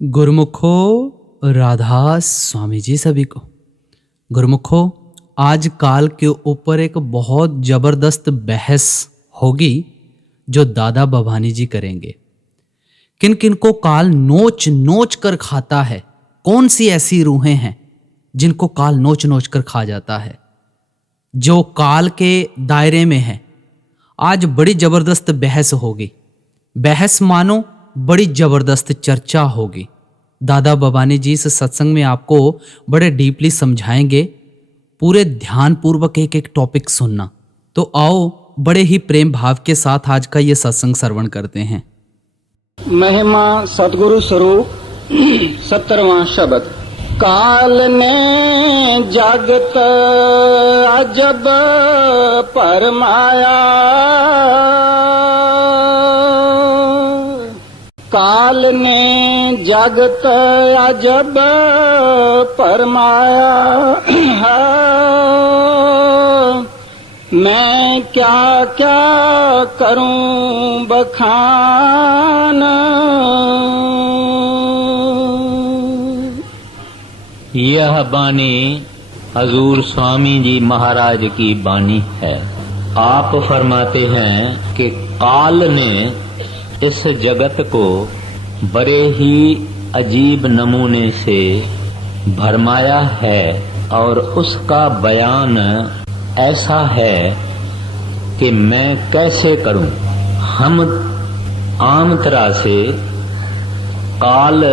गुरुमुखो राधा स्वामी जी सभी को। गुरुमुखो, आज काल के ऊपर एक बहुत ज़बरदस्त बहस होगी जो दादा भवानी जी करेंगे। किन किन को काल नोच नोच कर खाता है, कौन सी ऐसी रूहें हैं जिनको काल नोच नोच कर खा जाता है, जो काल के दायरे में है। आज बड़ी ज़बरदस्त बहस होगी, बहस मानो बड़ी ज़बरदस्त चर्चा होगी। दादा भवानी जी इस सत्संग में आपको बड़े डीपली समझाएंगे। पूरे ध्यान पूर्वक एक एक टॉपिक सुनना। तो आओ बड़े ही प्रेम भाव के साथ आज का ये सत्संग श्रवण करते हैं। महिमा सतगुरु स्वरूप 70वां शब्द। काल ने जगत अजब परमाया, काल ने जगत अजब परमाया। मैं क्या क्या करूं बखान, यह बानी हजूर स्वामी जी महाराज की बानी है। आप फरमाते हैं कि काल ने इस जगत को बड़े ही अजीब नमूने से भरमाया है और उसका बयान ऐसा है कि मैं कैसे करूं। हम आम तरह से काल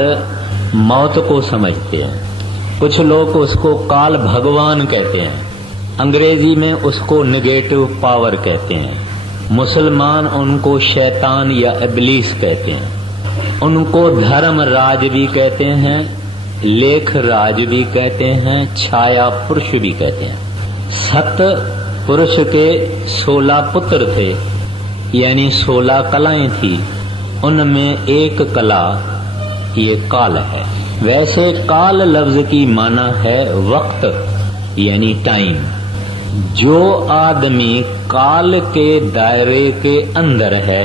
मौत को समझते हैं, कुछ लोग उसको काल भगवान कहते हैं, अंग्रेजी में उसको नेगेटिव पावर कहते हैं, मुसलमान उनको शैतान या इब्लीस कहते हैं, उनको धर्म राज भी कहते हैं, लेख राज भी कहते हैं, छाया पुरुष भी कहते हैं। सत पुरुष के 16 पुत्र थे, यानी 16 कलाएं थी, उनमें एक कला ये काल है। वैसे काल लफ्ज की माना है वक्त यानी टाइम। जो आदमी काल के दायरे के अंदर है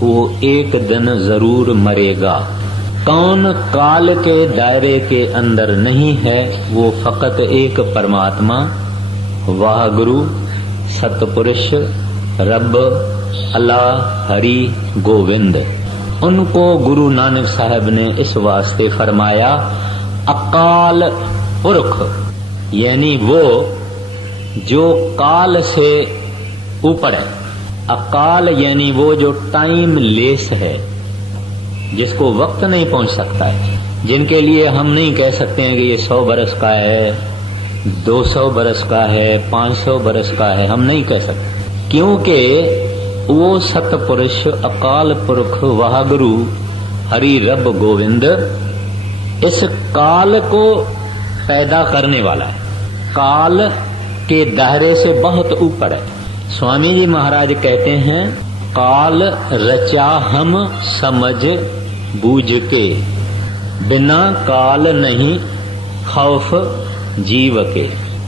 वो एक दिन जरूर मरेगा। कौन काल के दायरे के अंदर नहीं है, वो फकत एक परमात्मा वाहगुरु सतपुरुष रब अल्लाह हरि गोविंद। उनको गुरु नानक साहब ने इस वास्ते फरमाया अकाल पुरख, यानी वो जो काल से ऊपर है। अकाल यानी वो जो टाइम लेस है, जिसको वक्त नहीं पहुंच सकता है, जिनके लिए हम नहीं कह सकते हैं कि ये 100 बरस का है, 200 बरस का है, 500 बरस का है, हम नहीं कह सकते, क्योंकि वो सतपुरुष अकाल पुरख वाहगुरु हरि रब गोविंद इस काल को पैदा करने वाला है, काल के दायरे से बहुत ऊपर है। स्वामी जी महाराज कहते हैं काल रचा हम समझ बूझ के, बिना काल नहीं खौफ जीव के।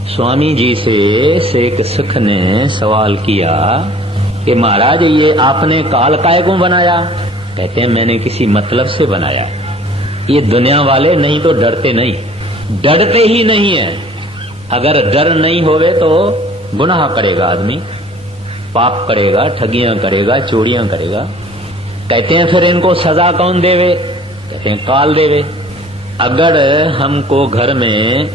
स्वामी जी से शेख सिख ने सवाल किया कि महाराज ये आपने काल काय को बनाया? कहते हैं मैंने किसी मतलब से बनाया। ये दुनिया वाले नहीं तो डरते नहीं, डरते ही नहीं है। अगर डर नहीं होवे तो गुनाह करेगा आदमी, पाप करेगा, ठगियां करेगा, चोरियां करेगा। कहते हैं फिर इनको सजा कौन देवे? कहते हैं काल देवे। अगर हमको घर में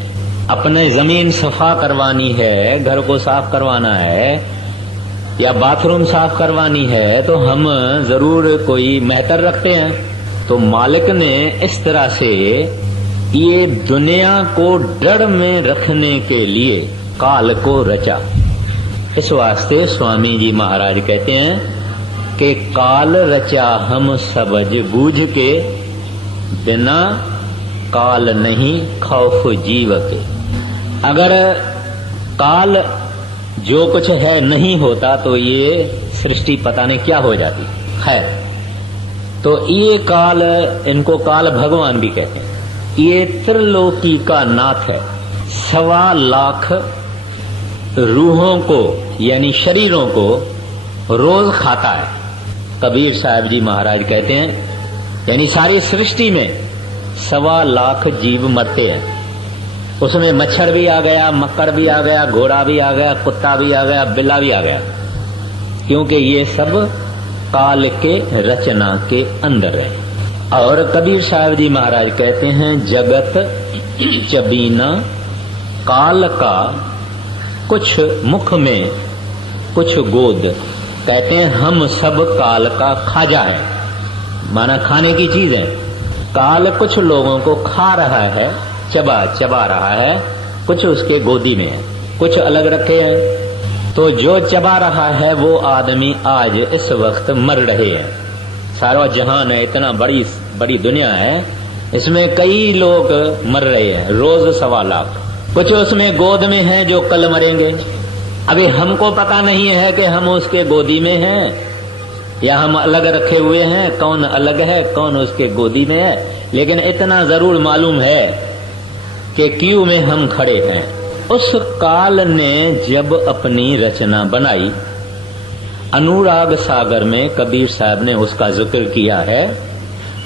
अपने जमीन सफा करवानी है, घर को साफ करवाना है या बाथरूम साफ करवानी है, तो हम जरूर कोई मेहतर रखते हैं। तो मालिक ने इस तरह से ये दुनिया को डर में रखने के लिए काल को रचा। इस वास्ते स्वामी जी महाराज कहते हैं कि काल रचा हम समझ बूझ के, बिना काल नहीं खौफ जीव के। अगर काल जो कुछ है नहीं होता तो ये सृष्टि पता नहीं क्या हो जाती है। तो ये काल, इनको काल भगवान भी कहते हैं। ये त्रिलोकी का नाथ है। 1.25 लाख रूहों को यानी शरीरों को रोज खाता है। कबीर साहब जी महाराज कहते हैं, यानी सारी सृष्टि में 1.25 लाख जीव मरते हैं। उसमें मच्छर भी आ गया, मक्कर भी आ गया, घोड़ा भी आ गया, कुत्ता भी आ गया, बिल्ला भी आ गया, क्योंकि ये सब काल के रचना के अंदर है। और कबीर साहब जी महाराज कहते हैं, जगत चबीना काल का कुछ मुख में कुछ गोद। कहते हैं हम सब काल का खाजा है, माना खाने की चीज है। काल कुछ लोगों को खा रहा है, चबा रहा है, कुछ उसके गोदी में है, कुछ अलग रखे हैं। तो जो चबा रहा है वो आदमी आज इस वक्त मर रहे हैं। सारा जहान है, इतना बड़ी दुनिया है, इसमें कई लोग मर रहे हैं, रोज 1.25 लाख। कुछ उसमें गोद में हैं जो कल मरेंगे। अभी हमको पता नहीं है कि हम उसके गोदी में हैं या हम अलग रखे हुए हैं, कौन अलग है कौन उसके गोदी में है, लेकिन इतना जरूर मालूम है कि क्यों में हम खड़े हैं। उस काल ने जब अपनी रचना बनाई, अनुराग सागर में कबीर साहब ने उसका जिक्र किया है,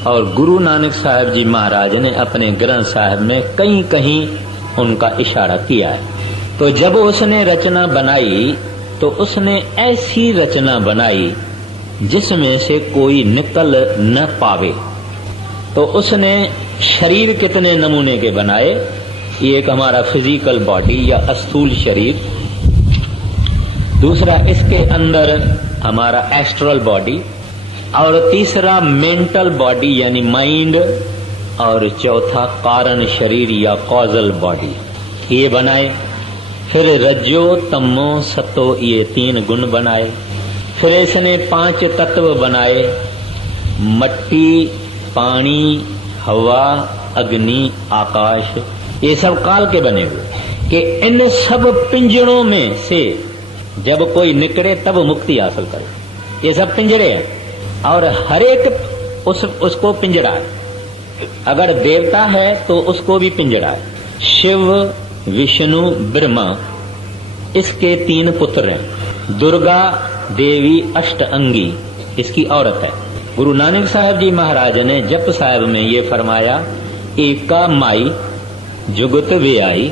और गुरु नानक साहब जी महाराज ने अपने ग्रंथ साहब में कहीं कहीं उनका इशारा किया है। तो जब उसने रचना बनाई तो उसने ऐसी रचना बनाई जिसमें से कोई निकल न पावे। तो उसने शरीर कितने नमूने के बनाए, ये एक हमारा फिजिकल बॉडी या स्थूल शरीर, दूसरा इसके अंदर हमारा एस्ट्रल बॉडी, और तीसरा मेंटल बॉडी यानी माइंड, और चौथा कारण शरीर या कॉजल बॉडी, ये बनाए। फिर रज्जो तमो सतो ये 3 गुण बनाए। फिर इसने 5 तत्व बनाए, मट्टी, पानी, हवा, अग्नि, आकाश, ये सब काल के बने हुए। कि इन सब पिंजरों में से जब कोई निकले तब मुक्ति हासिल करे, ये सब पिंजरे हैं और हर एक उसको पिंजरा है। अगर देवता है तो उसको भी पिंजरा है। शिव, विष्णु, ब्रह्मा, इसके 3 पुत्र हैं। दुर्गा देवी अष्टअंगी इसकी औरत है। गुरु नानक साहब जी महाराज ने जप साहब में ये फरमाया, एका माई जुगत वे आई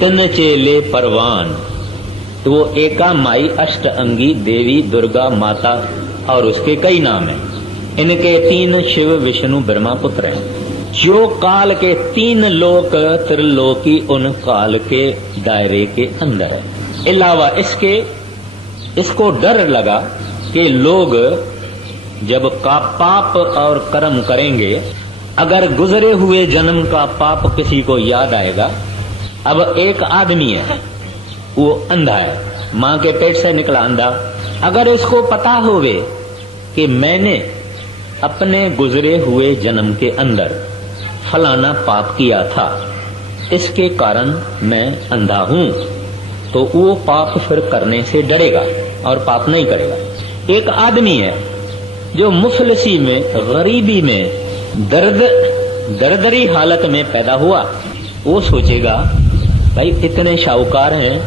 तन चेले परवान। तो वो एका माई अष्टअंगी देवी दुर्गा माता और उसके कई नाम हैं। इनके 3 शिव विष्णु ब्रह्मा पुत्र हैं। जो काल के 3 लोक त्रिलोकी उन काल के दायरे के अंदर है। अलावा इसके इसको डर लगा कि लोग जब का पाप और कर्म करेंगे, अगर गुजरे हुए जन्म का पाप किसी को याद आएगा। अब एक आदमी है, वो अंधा है, मां के पेट से निकला अंधा। अगर इसको पता होवे कि मैंने अपने गुजरे हुए जन्म के अंदर फलाना पाप किया था, इसके कारण मैं अंधा हूं, तो वो पाप फिर करने से डरेगा और पाप नहीं करेगा। एक आदमी है जो मुफलिसी में, गरीबी में, दर्दरी हालत में पैदा हुआ, वो सोचेगा भाई इतने शाहूकार हैं,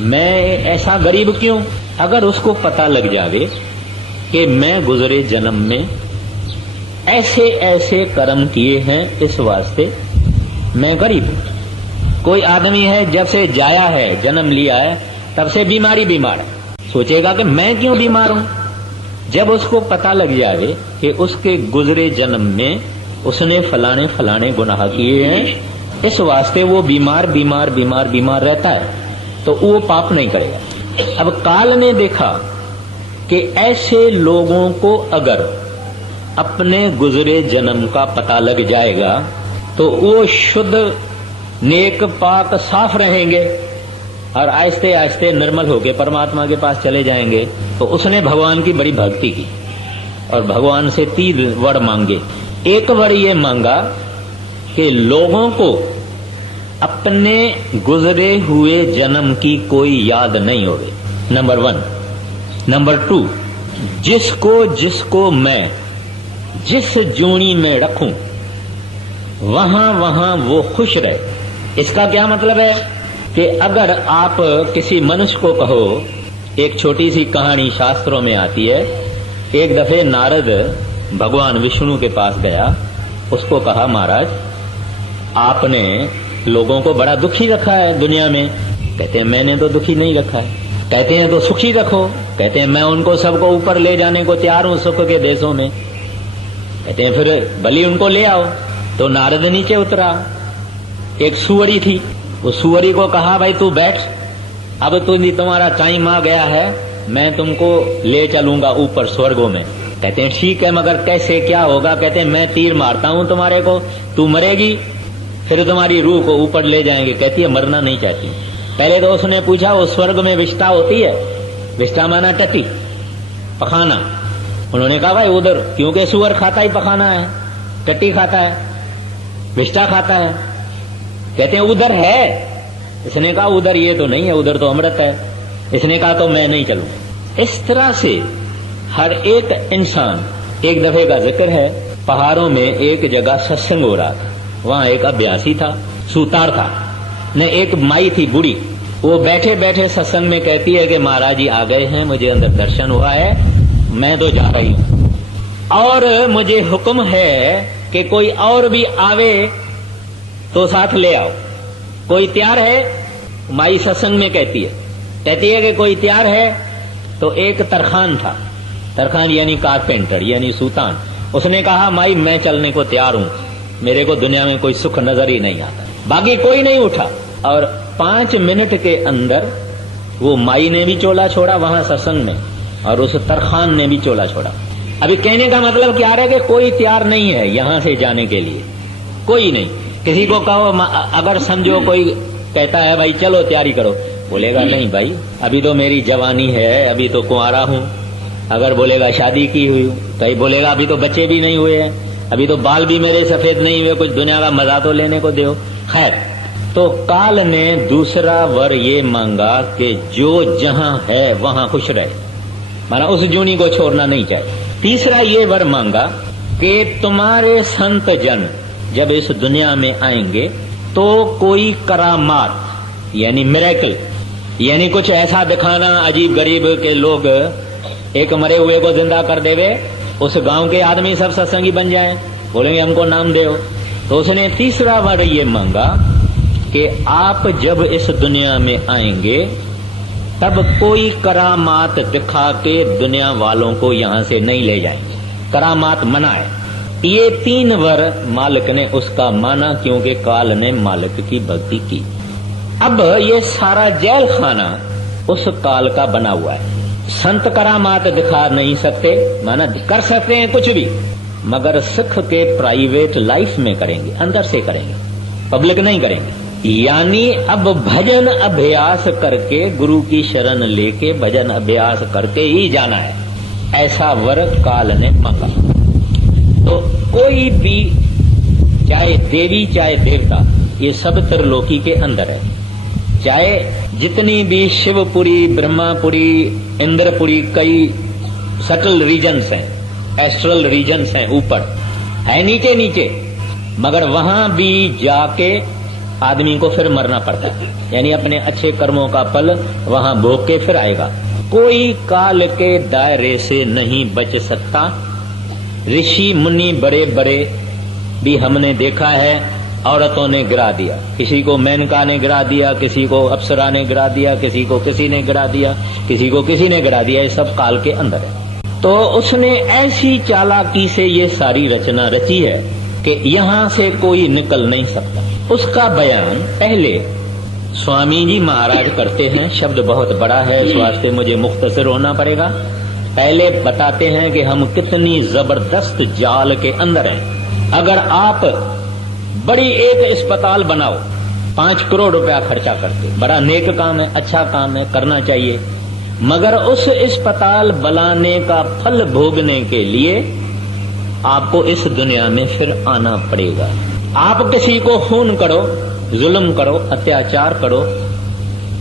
मैं ऐसा गरीब क्यों। अगर उसको पता लग जावे कि मैं गुजरे जन्म में ऐसे ऐसे कर्म किए हैं, इस वास्ते मैं गरीब हूं। कोई आदमी है जब से जाया है, जन्म लिया है, तब से बीमार है, सोचेगा कि मैं क्यों बीमार हूं। जब उसको पता लग जावे कि उसके गुजरे जन्म में उसने फलाने फलाने गुनाह किए हैं, इस वास्ते वो बीमार रहता है, तो वो पाप नहीं करेगा। अब काल ने देखा कि ऐसे लोगों को अगर अपने गुजरे जन्म का पता लग जाएगा तो वो शुद्ध, नेक, पाक, साफ रहेंगे और आहिस्ते आहिस्ते निर्मल होकर परमात्मा के पास चले जाएंगे। तो उसने भगवान की बड़ी भक्ति की और भगवान से 3 वर मांगे। एक वर ये मांगा कि लोगों को अपने गुजरे हुए जन्म की कोई याद नहीं होवे, नंबर 1। नंबर 2, जिसको मैं जिस जूनी में रखूं वहां वहां वो खुश रहे। इसका क्या मतलब है कि अगर आप किसी मनुष्य को कहो, एक छोटी सी कहानी शास्त्रों में आती है। एक दफे नारद भगवान विष्णु के पास गया उसको कहा, महाराज आपने लोगों को बड़ा दुखी रखा है दुनिया में। कहते हैं मैंने तो दुखी नहीं रखा है। कहते हैं तो सुखी रखो। कहते हैं मैं उनको सबको ऊपर ले जाने को तैयार हूं सुख के देशों में। कहते हैं फिर बलि उनको ले आओ। तो नारद नीचे उतरा, एक सुअरी थी, वो सुअरी को कहा भाई तू बैठ, अब तुम्हारा टाइम आ गया है, मैं तुमको ले चलूंगा ऊपर स्वर्गों में। कहते हैं ठीक है, मगर कैसे क्या होगा? कहते हैं मैं तीर मारता हूं तुम्हारे को, तू मरेगी, फिर तुम्हारी रूह को ऊपर ले जाएंगे। कहती है मरना नहीं चाहती। पहले तो उसने पूछा वो स्वर्ग में विष्ठा होती है? विष्ठा माना टट्टी, पखाना। उन्होंने कहा भाई उधर, क्योंकि सुअर खाता ही पखाना है, टट्टी खाता है, विष्ठा खाता है। कहते हैं उधर है। इसने कहा उधर ये तो नहीं है, उधर तो अमृत है। इसने कहा तो मैं नहीं चलूं। इस तरह से हर एक इंसान, एक दफे का जिक्र है, पहाड़ों में एक जगह सत्संग हो रहा था। वहां एक अभ्यासी था, सूतार था, ने एक माई थी बूढ़ी। वो बैठे बैठे सत्संग में कहती है कि महाराज जी आ गए हैं, मुझे अंदर दर्शन हुआ है, मैं तो जा रही हूं, और मुझे हुक्म है कि कोई और भी आवे तो साथ ले आओ। कोई तैयार है? माई सत्संग में कहती है कि कोई तैयार है? तो एक तरखान था, तरखान यानी कारपेंटर यानी सूतान। उसने कहा माई मैं चलने को तैयार हूं, मेरे को दुनिया में कोई सुख नजर ही नहीं आता। बाकी कोई नहीं उठा, और 5 मिनट के अंदर वो माई ने भी चोला छोड़ा वहां सत्संग में, और उस तरखान ने भी चोला छोड़ा। अभी कहने का मतलब क्या है कि कोई तैयार नहीं है यहां से जाने के लिए, कोई नहीं। किसी को कहो, अगर समझो कोई कहता है भाई चलो तैयारी करो, बोलेगा नहीं भाई अभी तो मेरी जवानी है, अभी तो कुंवारा हूं। अगर बोलेगा शादी की हुई, कहीं बोलेगा अभी तो बच्चे भी नहीं हुए हैं, अभी तो बाल भी मेरे सफेद नहीं हुए, कुछ दुनिया का मजा तो लेने को दो। खैर, तो काल ने दूसरा वर ये मांगा कि जो जहां है वहां खुश रहे, माना उस जूनी को छोड़ना नहीं चाहिए। तीसरा ये वर मांगा कि तुम्हारे संत जन जब इस दुनिया में आएंगे तो कोई करामात यानी मिरेकल, यानी कुछ ऐसा दिखाना अजीब गरीब के लोग एक मरे हुए को जिंदा कर देवे, उस गांव के आदमी सब सत्संगी बन जाएं, बोलेंगे हमको नाम दो। तो उसने तीसरा वर ये मांगा कि आप जब इस दुनिया में आएंगे तब कोई करामात दिखा के दुनिया वालों को यहां से नहीं ले जाएंगे, करामात मना है। ये 3 वर मालिक ने उसका माना, क्योंकि काल ने मालिक की भक्ति की। अब ये सारा जेल खाना उस काल का बना हुआ है। संत करामात दिखा नहीं सकते, माना कर सकते हैं कुछ भी, मगर सिख के प्राइवेट लाइफ में करेंगे, अंदर से करेंगे, पब्लिक नहीं करेंगे। यानी अब भजन अभ्यास करके, गुरु की शरण लेके भजन अभ्यास करके ही जाना है, ऐसा वर काल ने मांगा। तो कोई भी, चाहे देवी चाहे देवता, ये सब त्रिलोकी के अंदर है। चाहे जितनी भी शिवपुरी, ब्रह्मापुरी, इंद्रपुरी, कई सटल रीजन्स हैं, एस्ट्रल रीजन्स हैं, ऊपर है, नीचे नीचे, मगर वहां भी जाके आदमी को फिर मरना पड़ता है, यानी अपने अच्छे कर्मों का फल वहां भोग के फिर आएगा। कोई काल के दायरे से नहीं बच सकता। ऋषि मुनि बड़े बड़े भी हमने देखा है, औरतों ने गिरा दिया, किसी को मेनका ने गिरा दिया, किसी को अप्सरा ने गिरा दिया, किसी को किसी ने गिरा दिया, किसी को किसी ने गिरा दिया, ये सब काल के अंदर है। तो उसने ऐसी चालाकी से ये सारी रचना रची है कि यहां से कोई निकल नहीं सकता। उसका बयान पहले स्वामी जी महाराज करते हैं, शब्द बहुत बड़ा है, इस वास्ते मुझे मुख्तसर होना पड़ेगा। पहले बताते हैं कि हम कितनी जबरदस्त जाल के अंदर हैं। अगर आप बड़ी एक अस्पताल बनाओ, 5 करोड़ रुपया खर्चा करके, बड़ा नेक काम है, अच्छा काम है, करना चाहिए, मगर उस अस्पताल बनाने का फल भोगने के लिए आपको इस दुनिया में फिर आना पड़ेगा। आप किसी को खून करो, जुल्म करो, अत्याचार करो,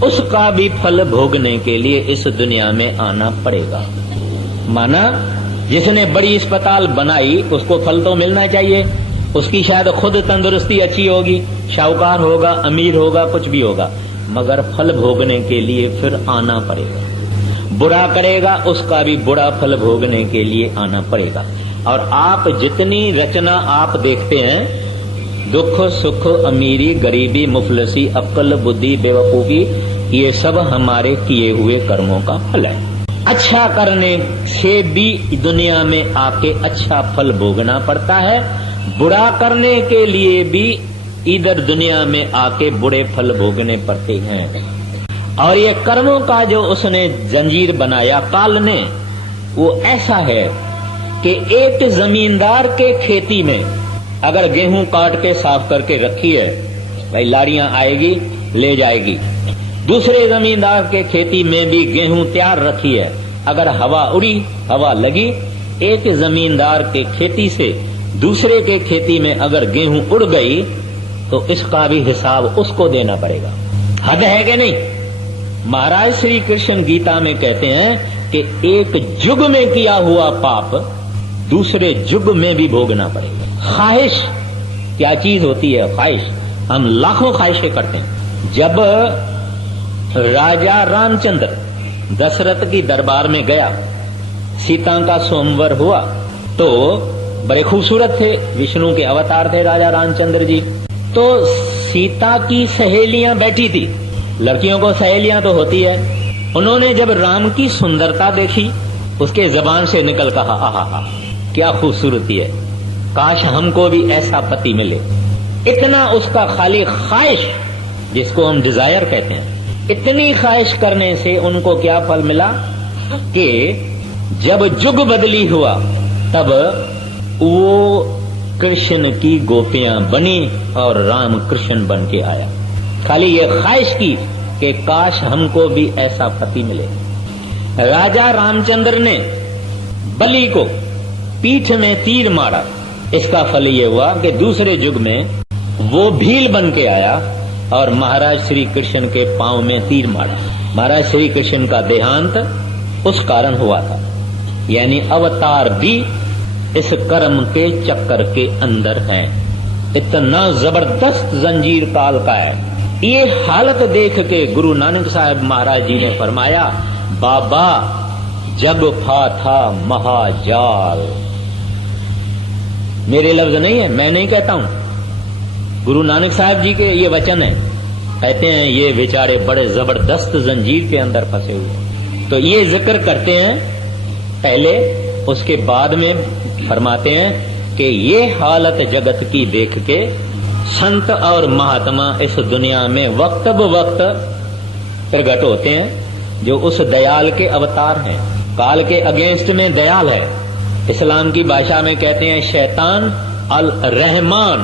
उसका भी फल भोगने के लिए इस दुनिया में आना पड़ेगा। माना जिसने बड़ी अस्पताल बनाई उसको फल तो मिलना चाहिए, उसकी शायद खुद तंदुरुस्ती अच्छी होगी, शाहूकार होगा, अमीर होगा, कुछ भी होगा, मगर फल भोगने के लिए फिर आना पड़ेगा। बुरा करेगा, उसका भी बुरा फल भोगने के लिए आना पड़ेगा। और आप जितनी रचना आप देखते हैं, दुख सुख अमीरी गरीबी मुफलसी अक्ल बुद्धि बेवकूफी, ये सब हमारे किए हुए कर्मों का फल है। अच्छा करने से भी दुनिया में आके अच्छा फल भोगना पड़ता है, बुरा करने के लिए भी इधर दुनिया में आके बुरे फल भोगने पड़ते हैं। और ये कर्मों का जो उसने जंजीर बनाया काल ने, वो ऐसा है कि एक जमींदार के खेती में अगर गेहूं काट के साफ करके रखी है, भाई लाड़ियां आएगी ले जाएगी। दूसरे जमींदार के खेती में भी गेहूं तैयार रखी है, अगर हवा उड़ी हवा लगी, एक जमींदार के खेती से दूसरे के खेती में अगर गेहूं उड़ गई तो इसका भी हिसाब उसको देना पड़ेगा। हद है कि नहीं? महाराज श्री कृष्ण गीता में कहते हैं कि एक युग में किया हुआ पाप दूसरे युग में भी भोगना पड़ेगा। ख्वाहिश क्या चीज होती है? ख्वाहिश, हम लाखों ख्वाहिशें करते हैं। जब राजा रामचंद्र दशरथ की दरबार में गया, सीता का स्वयंवर हुआ, तो बड़े खूबसूरत थे, विष्णु के अवतार थे राजा रामचंद्र जी। तो सीता की सहेलियां बैठी थी, लड़कियों को सहेलियां तो होती है। उन्होंने जब राम की सुंदरता देखी, उसके जबान से निकल कहा, आहा क्या खूबसूरती है, काश हमको भी ऐसा पति मिले। इतना उसका खाली ख्वाहिश, जिसको हम डिजायर कहते हैं, इतनी ख्वाहिश करने से उनको क्या फल मिला कि जब युग बदली हुआ तब वो कृष्ण की गोपियां बनी और राम कृष्ण बन के आया। खाली ये ख्वाहिश की कि काश हमको भी ऐसा पति मिले। राजा रामचंद्र ने बलि को पीठ में तीर मारा, इसका फल ये हुआ कि दूसरे युग में वो भील बन के आया और महाराज श्री कृष्ण के पांव में तीर मारा। महाराज श्री कृष्ण का देहांत उस कारण हुआ था। यानी अवतार भी इस कर्म के चक्कर के अंदर है। इतना जबरदस्त जंजीर काल का है। ये हालत देख के गुरु नानक साहब महाराज जी ने फरमाया, बाबा जग था महाजाल। मेरे लफ्ज नहीं है, मैं नहीं कहता हूं, गुरु नानक साहब जी के ये वचन है। कहते हैं ये बेचारे बड़े जबरदस्त जंजीर के अंदर फंसे हुए। तो ये जिक्र करते हैं पहले, उसके बाद में फरमाते हैं कि ये हालत जगत की देख के संत और महात्मा इस दुनिया में वक्त ब वक्त प्रकट होते हैं, जो उस दयाल के अवतार हैं। काल के अगेंस्ट में दयाल है। इस्लाम की भाषा में कहते हैं शैतान अल रहमान,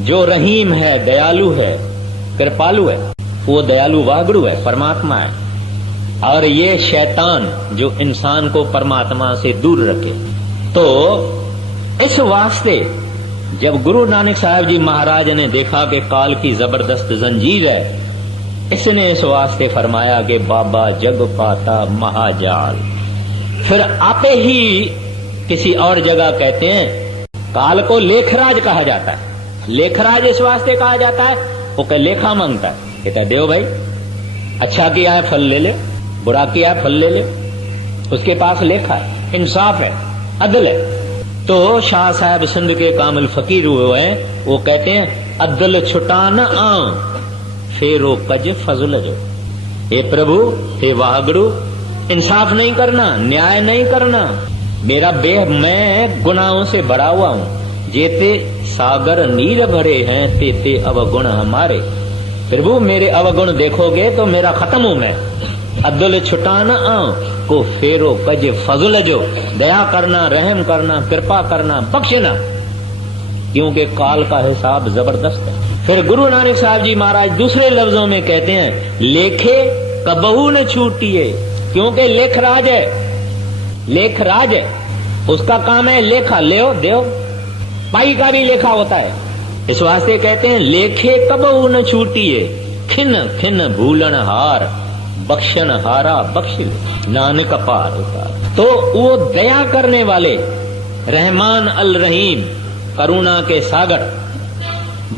जो रहीम है, दयालु है, कृपालु है, वो दयालु वागड़ू है, परमात्मा है। और ये शैतान जो इंसान को परमात्मा से दूर रखे। तो इस वास्ते जब गुरु नानक साहब जी महाराज ने देखा कि काल की जबरदस्त जंजीर है, इसने इस वास्ते फरमाया कि बाबा जग पाता महाजाल। फिर आपे ही किसी और जगह कहते हैं काल को लेखराज कहा जाता है। लेखराज इस वास्ते कहा जाता है, वो कह लेखा मांगता है, कहता है देव भाई अच्छा किया है फल ले ले, बुरा किया है फल ले ले। उसके पास लेखा है, इंसाफ है, अदल है। तो शाह साहब सिंध के कामिल फकीर हुए हैं, वो कहते हैं अदल छुटा न आ फेरो कज फजल जो। हे प्रभु, हे वाहगुरु, इंसाफ नहीं करना, न्याय नहीं करना। मेरा मैं गुनाहों से भरा हुआ हूं। जेते सागर नीर भरे हैं तेते अवगुण हमारे। प्रभु मेरे अवगुण देखोगे तो मेरा खत्म हूं मैं। अब्दुल छुटा न आ को फेरो कज फजल जो। दया करना, रहम करना, कृपा करना, बख्शना, क्योंकि काल का हिसाब जबरदस्त है। फिर गुरु नानक साहब जी महाराज दूसरे लफ्जों में कहते हैं लेखे कबहू न छूटिए, क्योंकि लेखराज है, लेखराज है, उसका काम है लेखा लेओ देओ। पाई का भी लेखा होता है। इस वास्ते कहते हैं लेखे कबहू न छूटिए, खिन खिन भूलन हार, बख्शन हारा बख्श नानक पार उतार। तो वो दया करने वाले, रहमान अल रहीम, करुणा के सागर,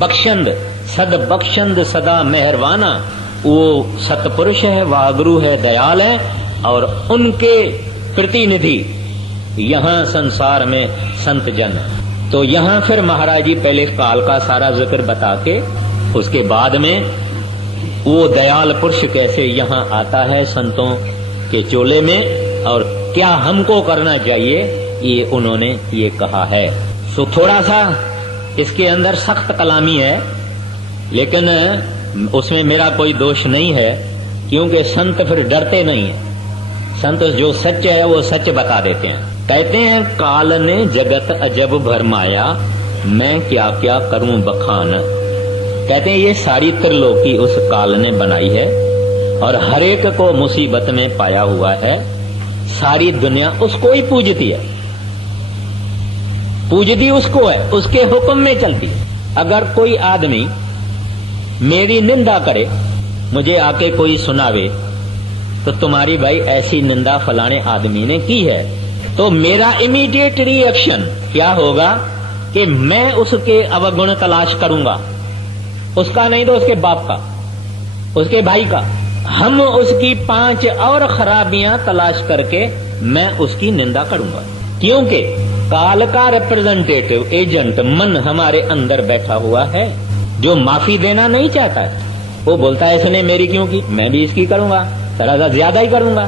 बख्शंद, सद बख्शंद सदा मेहरबाना, वो सतपुरुष है, वागुरु है, दयाल है। और उनके प्रतिनिधि यहाँ संसार में संत जन। तो यहाँ फिर महाराज जी पहले काल का सारा जिक्र बता के उसके बाद में वो दयाल पुरुष कैसे यहाँ आता है संतों के चोले में और क्या हमको करना चाहिए, ये उन्होंने ये कहा है। सो थोड़ा सा इसके अंदर सख्त कलामी है, लेकिन उसमें मेरा कोई दोष नहीं है, क्योंकि संत फिर डरते नहीं है। संत जो सच है वो सच बता देते हैं। कहते हैं काल ने जगत अजब भरमाया, मैं क्या क्या करूं बखान। कहते हैं ये सारी त्रिलोकी उस काल ने बनाई है और हर एक को मुसीबत में पाया हुआ है। सारी दुनिया उसको ही पूजती है, पूजती उसको है, उसके हुक्म में चलती है। अगर कोई आदमी मेरी निंदा करे, मुझे आके कोई सुनावे तो तुम्हारी भाई ऐसी निंदा फलाने आदमी ने की है, तो मेरा इमीडिएट रिएक्शन क्या होगा कि मैं उसके अवगुण तलाश करूंगा, उसका नहीं तो उसके बाप का, उसके भाई का। हम उसकी 5 और खराबियां तलाश करके मैं उसकी निंदा करूंगा, क्योंकि काल का रिप्रेजेंटेटिव एजेंट मन हमारे अंदर बैठा हुआ है, जो माफी देना नहीं चाहता है। वो बोलता है इसने मेरी क्यों की, मैं भी इसकी करूंगा, थोड़ा सा ज्यादा ही करूंगा।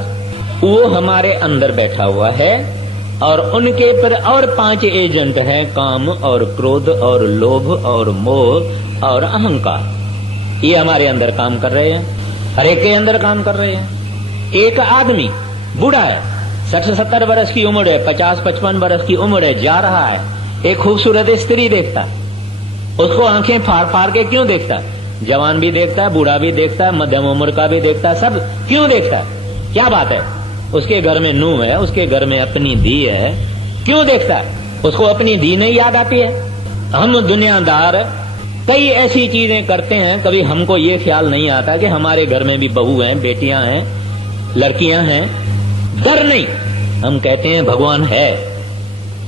वो हमारे अंदर बैठा हुआ है और उनके पर और 5 एजेंट हैं, काम और क्रोध और लोभ और मोह और अहंकार। ये हमारे अंदर काम कर रहे हैं, हर एक के अंदर काम कर रहे हैं। एक आदमी बूढ़ा है, 60-70 वर्ष की उम्र है, 50-55 वर्ष की उम्र है, जा रहा है, एक खूबसूरत स्त्री देखता, उसको आंखें फाड़ फाड़ के क्यों देखता? जवान भी देखता है, बूढ़ा भी देखता है, मध्यम उम्र का भी देखता है, सब क्यों देखता है? क्या बात है? उसके घर में नूह है, उसके घर में अपनी धी है, क्यों देखता है? उसको अपनी धी नहीं याद आती है? हम दुनियादार कई ऐसी चीजें करते हैं, कभी हमको ये ख्याल नहीं आता कि हमारे घर में भी बहू हैं, बेटियां हैं, लड़कियां हैं। डर नहीं, हम कहते हैं भगवान है,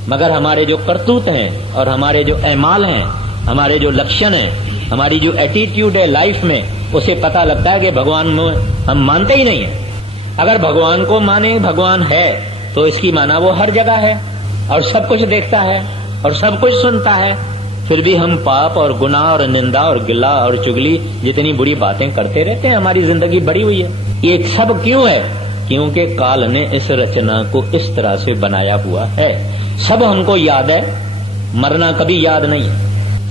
मगर हमारे जो करतूत हैं और हमारे जो एमाल हैं, हमारे जो लक्षण हैं, हमारी जो एटीट्यूड है लाइफ में, उसे पता लगता है कि भगवान में हम मानते ही नहीं है। अगर भगवान को माने भगवान है तो इसकी माना वो हर जगह है और सब कुछ देखता है और सब कुछ सुनता है, फिर भी हम पाप और गुनाह और निंदा और गिला और चुगली जितनी बुरी बातें करते रहते हैं। हमारी जिंदगी भरी हुई है। ये सब क्यों है? क्योंकि काल ने इस रचना को इस तरह से बनाया हुआ है। सब हमको याद है, मरना कभी याद नहीं है।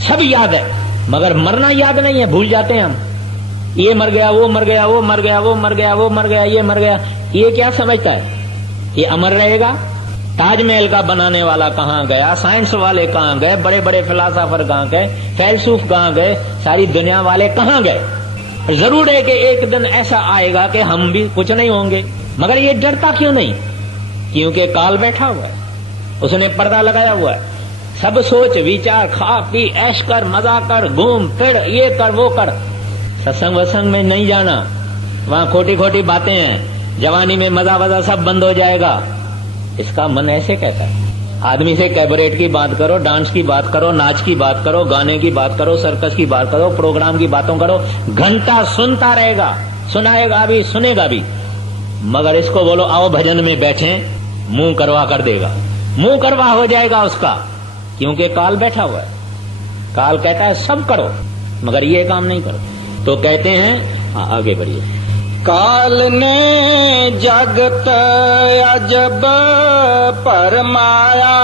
सब याद है मगर मरना याद नहीं है, भूल जाते हैं हम। ये मर गया, वो मर गया, वो मर गया, वो मर गया, वो मर गया, ये मर गया। ये क्या समझता है? ये अमर रहेगा? ताजमहल का बनाने वाला कहाँ गया? साइंस वाले कहाँ गए? बड़े बड़े फिलासफर कहाँ गए? फैलसूफ कहाँ गए? सारी दुनिया वाले कहाँ गए? जरूर है कि एक दिन ऐसा आएगा कि हम भी कुछ नहीं होंगे, मगर ये डरता क्यों नहीं? क्योंकि काल बैठा हुआ है, उसने पर्दा लगाया हुआ है। सब सोच विचार, खा पी, ऐश कर, मजा कर, घूम फिर, ये कर वो कर। सत्संग वत्संग में नहीं जाना, वहां खोटी खोटी बातें हैं, जवानी में मजा वजा सब बंद हो जाएगा। इसका मन ऐसे कहता है। आदमी से कैबरेट की बात करो, डांस की बात करो, नाच की बात करो, गाने की बात करो, सर्कस की बात करो, प्रोग्राम की बातों करो, घंटा सुनता रहेगा, सुनाएगा भी, सुनेगा भी। मगर इसको बोलो आओ भजन में बैठे, मुंह करवा कर देगा, मुंह करवा हो जाएगा उसका, क्योंकि काल बैठा हुआ है। काल कहता है सब करो, मगर ये काम नहीं करो। तो कहते हैं आगे बढ़िए। काल ने जगत अजब परमाया,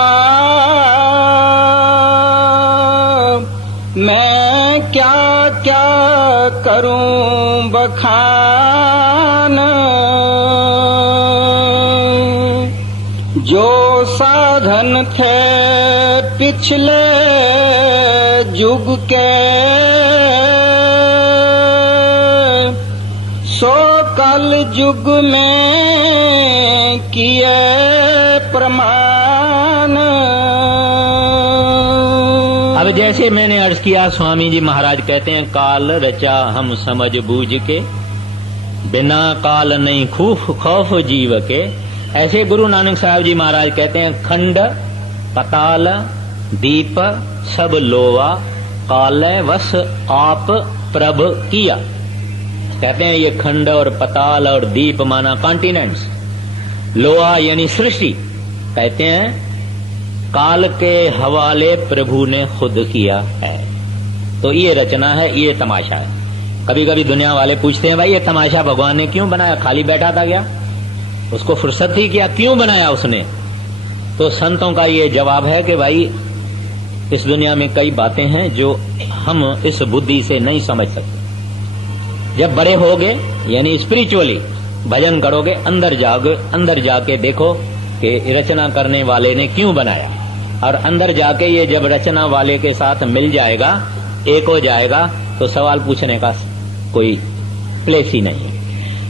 मैं क्या क्या करूं बखान। जो साधन थे पिछले युग के, सो कल युग में किए प्रमाण। अब जैसे मैंने अर्ज किया, स्वामी जी महाराज कहते हैं काल रचा हम समझ बूझ के, बिना काल नहीं खौफ जीव के। ऐसे गुरु नानक साहब जी महाराज कहते हैं खंड पताल दीप सब लोवा, काल वश आप प्रभ किया। कहते हैं ये खंड और पताल और दीप माना कॉन्टिनेंट्स, लोहा यानी सृष्टि। कहते हैं काल के हवाले प्रभु ने खुद किया है। तो ये रचना है, ये तमाशा है। कभी कभी दुनिया वाले पूछते हैं भाई ये तमाशा भगवान ने क्यों बनाया, खाली बैठा था क्या, उसको फुर्सत ही किया, क्यों बनाया उसने? तो संतों का ये जवाब है कि भाई इस दुनिया में कई बातें हैं जो हम इस बुद्धि से नहीं समझ सकते। जब बड़े होगे यानी स्पिरिचुअली भजन करोगे, अंदर जाओगे, अंदर जाके देखो कि रचना करने वाले ने क्यों बनाया, और अंदर जाके ये जब रचना वाले के साथ मिल जाएगा, एक हो जाएगा, तो सवाल पूछने का कोई प्लेस ही नहीं।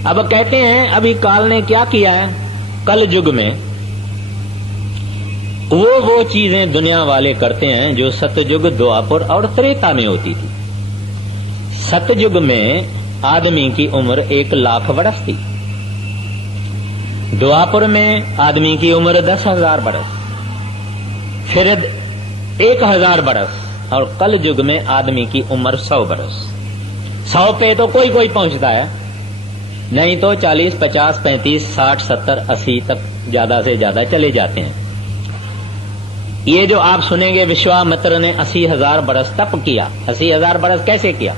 अब कहते हैं अभी काल ने क्या किया है, कल युग में वो चीजें दुनिया वाले करते हैं जो सतयुग, द्वापर और त्रेता में होती थी। सतयुग में आदमी की उम्र 1,00,000 वर्ष थी, द्वापर में आदमी की उम्र 10,000 वर्ष, फिर 1,000 वर्ष, और कल युग में आदमी की उम्र 100 वर्ष। 100 पे तो कोई कोई पहुंचता है, नहीं तो 40, 50, 35, 60, 70, 80 तक ज्यादा से ज्यादा चले जाते हैं। ये जो आप सुनेंगे विश्वामित्र ने 80,000 बरस तप किया। 80,000 बरस कैसे किया?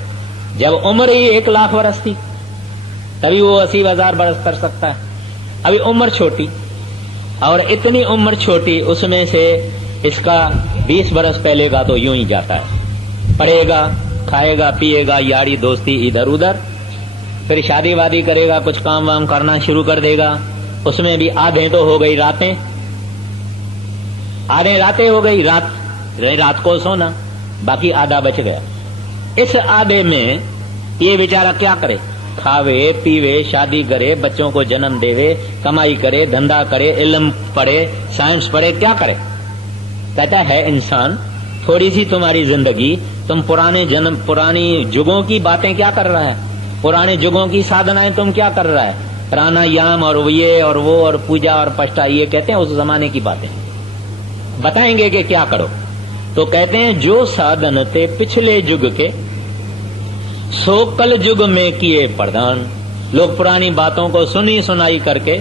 जब उम्र ही 1,00,000 वर्ष थी, तभी वो 80,000 बरस कर सकता है। अभी उम्र छोटी, और इतनी उम्र छोटी, उसमें से इसका 20 बरस पहले का तो यूं ही जाता है, पढ़ेगा, खाएगा, पिएगा, यारी दोस्ती इधर उधर, फिर शादी वादी करेगा, कुछ काम वाम करना शुरू कर देगा, उसमें भी आधे तो हो गई रातें, आधे रातें हो गई, रात को सोना, बाकी आधा बच गया। इस आधे में ये बेचारा क्या करे? खावे, पीवे, शादी करे, बच्चों को जन्म देवे, कमाई करे, धंधा करे, इल्म पढ़े, साइंस पढ़े, क्या करे? कहता है इंसान, थोड़ी सी तुम्हारी जिंदगी, तुम पुरानी युगों की बातें क्या कर रहा है, पुराने युगों की साधनाएं तुम क्या कर रहा है, प्राणायाम और ये और वो और पूजा और पष्टा, ये कहते हैं उस जमाने की बातें, बताएंगे कि क्या करो। तो कहते हैं जो साधन थे पिछले युग के, सो कल युग में किए प्रदान। लोग पुरानी बातों को सुनी सुनाई करके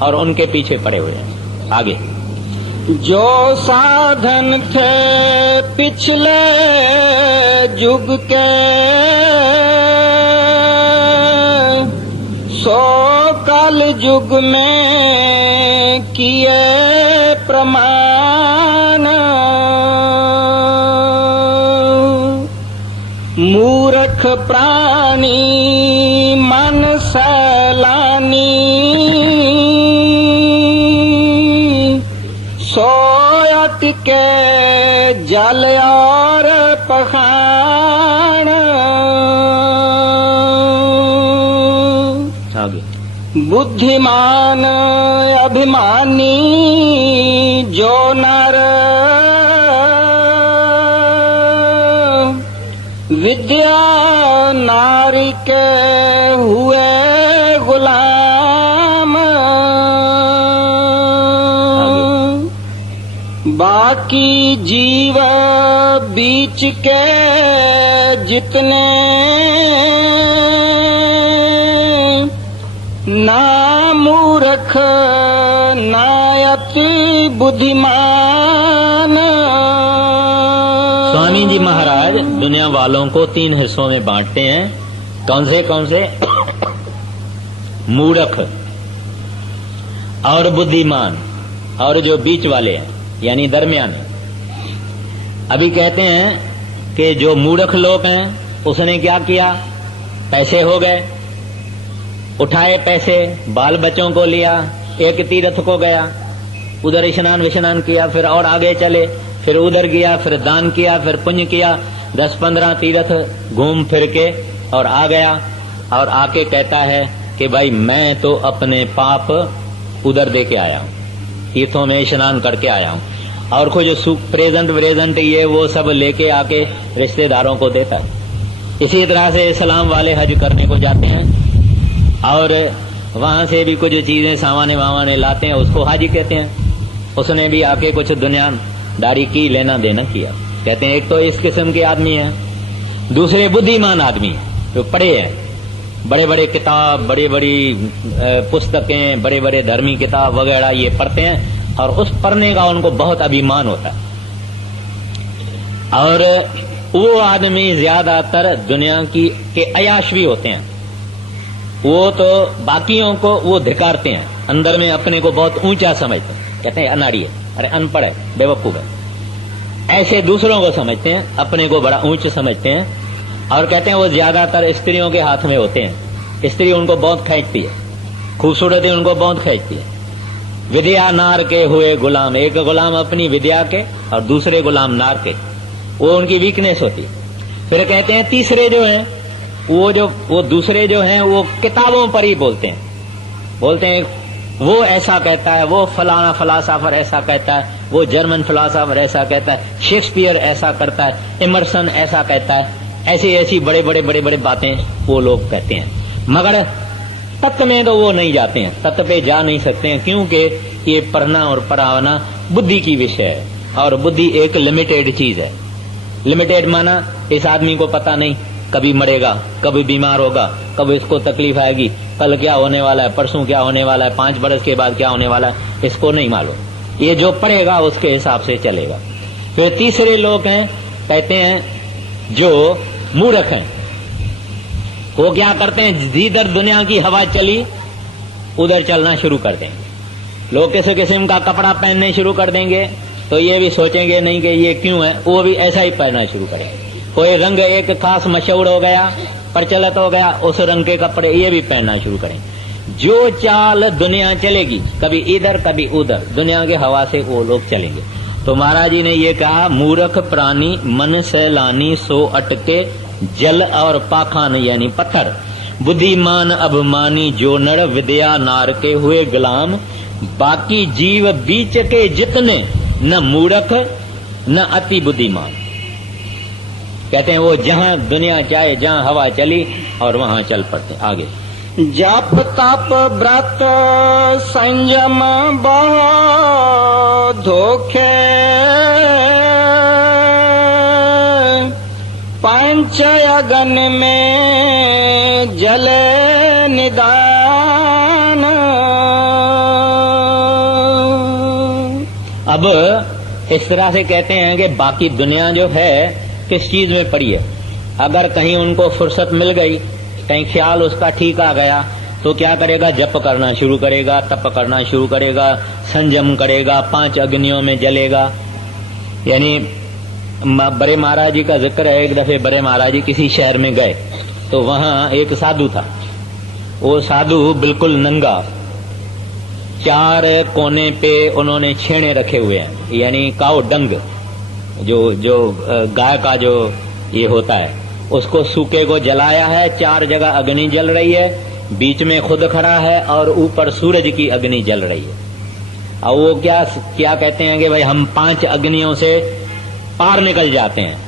और उनके पीछे पड़े हुए हैं। आगे, जो साधन थे पिछले युग के, सो कल युग में किए प्रमाण। मूर्ख प्राणी मन सैलानी, सोयत के जल और पखान। आगे, बुद्धिमान अभिमानी जो नर, विद्या नारी के हुए गुलाम। बाकी जीव बीच के जितने, ना मूर्ख ना अति बुद्धिमान। स्वामी जी महाराज दुनिया वालों को 3 हिस्सों में बांटते हैं। कौन से? मूर्ख और बुद्धिमान और जो बीच वाले हैं यानी दरमियाने। अभी कहते हैं कि जो मूर्ख लोग हैं उसने क्या किया, पैसे हो गए, उठाए पैसे, बाल बच्चों को लिया, एक तीर्थ को गया, उधर स्नान विस्नान किया, फिर और आगे चले, फिर उधर गया, फिर दान किया, फिर पुण्य किया, 10-15 तीर्थ घूम फिर के और आ गया, और आके कहता है कि भाई मैं तो अपने पाप उधर दे के आया हूँ, तीर्थों में स्नान करके आया हूँ, और कुछ प्रेजेंट ये वो सब लेके आके रिश्तेदारों को देता है। इसी तरह से इस्लाम वाले हज करने को जाते हैं और वहां से भी कुछ चीजें सामाने वामाने लाते हैं, उसको हाजी कहते हैं। उसने भी आके कुछ दुनियादारी की, लेना देना किया। कहते हैं एक तो इस किस्म के आदमी है, दूसरे बुद्धिमान आदमी है जो पढ़े हैं, बड़े बड़े किताब, बड़ी बड़ी पुस्तकें, बड़े बड़े धर्मी किताब वगैरह ये पढ़ते हैं और उस पढ़ने का उनको बहुत अभिमान होता है। और वो आदमी ज्यादातर दुनिया के अयाश भी होते हैं। वो तो बाकियों को वो धिकारते हैं, अंदर में अपने को बहुत ऊंचा समझते हैं, कहते हैं अनाड़ी है, अरे अनपढ़ है, बेवकूफ है, ऐसे दूसरों को समझते हैं, अपने को बड़ा ऊंच समझते हैं। और कहते हैं वो ज्यादातर स्त्रियों के हाथ में होते हैं, स्त्री उनको बहुत खींचती है, खूबसूरती उनको बहुत खींचती है। विद्या नार के हुए गुलाम, एक गुलाम अपनी विद्या के और दूसरे गुलाम नार के, वो उनकी वीकनेस होती है। फिर कहते हैं तीसरे जो हैं वो दूसरे जो हैं वो किताबों पर ही बोलते हैं वो ऐसा कहता है, वो फलाना फिलासफर ऐसा कहता है, वो जर्मन फिलासफर ऐसा कहता है, शेक्सपियर ऐसा करता है, इमर्सन ऐसा कहता है, ऐसी बड़े बड़े बातें वो लोग कहते हैं। मगर तत्व में तो वो नहीं जाते हैं, तत्व पे जा नहीं सकते हैं, क्योंकि ये पढ़ना और पढ़ाना बुद्धि की विषय है, और बुद्धि एक लिमिटेड चीज है। लिमिटेड माना इस आदमी को पता नहीं कभी मरेगा, कभी बीमार होगा, कब इसको तकलीफ आएगी, कल क्या होने वाला है, परसों क्या होने वाला है, 5 बरस के बाद क्या होने वाला है, इसको नहीं मालूम। ये जो पढ़ेगा उसके हिसाब से चलेगा। फिर तीसरे लोग हैं, कहते हैं जो मूर्ख हैं, वो क्या करते हैं, जिधर दुनिया की हवा चली उधर चलना शुरू कर देंगे। लोग किसी किस्म का कपड़ा पहनने शुरू कर देंगे तो ये भी सोचेंगे नहीं कि ये क्यों है, वो भी ऐसा ही पहनना शुरू करेंगे। कोई रंग एक खास मशहूर हो गया, प्रचलित हो गया, उस रंग के कपड़े ये भी पहनना शुरू करेंगे। जो चाल दुनिया चलेगी, कभी इधर कभी उधर, दुनिया के हवा से वो लोग चलेंगे। तो महाराज जी ने ये कहा, मूर्ख प्राणी मन से लानी सो अटके, जल और पाखान यानी पत्थर, बुद्धिमान अभिमानी जो नर, विद्या नार के हुए गुलाम, बाकी जीव बीच के जितने, न मूर्ख न अति बुद्धिमान। कहते हैं वो जहां दुनिया चाहे, जहां हवा चली और वहां चल पड़ते। आगे जप तप व्रत संयम बहु धोखे, पंच अगन में जले निदान। अब इस तरह से कहते हैं कि बाकी दुनिया जो है किस चीज में पड़ी है। अगर कहीं उनको फुर्सत मिल गई, कहीं ख्याल उसका ठीक आ गया, तो क्या करेगा, जप करना शुरू करेगा, तप करना शुरू करेगा, संयम करेगा, 5 अग्नियों में जलेगा। यानी बड़े महाराज जी का जिक्र है, एक दफे बड़े महाराज जी किसी शहर में गए तो वहां एक साधु था। वो साधु बिल्कुल नंगा, 4 कोने पे उन्होंने छेने रखे हुए हैं, यानी काऊ डंग, जो गाय का जो ये होता है, उसको सूखे को जलाया है। 4 जगह अग्नि जल रही है, बीच में खुद खड़ा है और ऊपर सूरज की अग्नि जल रही है। और वो क्या कहते हैं कि भाई हम 5 अग्नियों से पार निकल जाते हैं।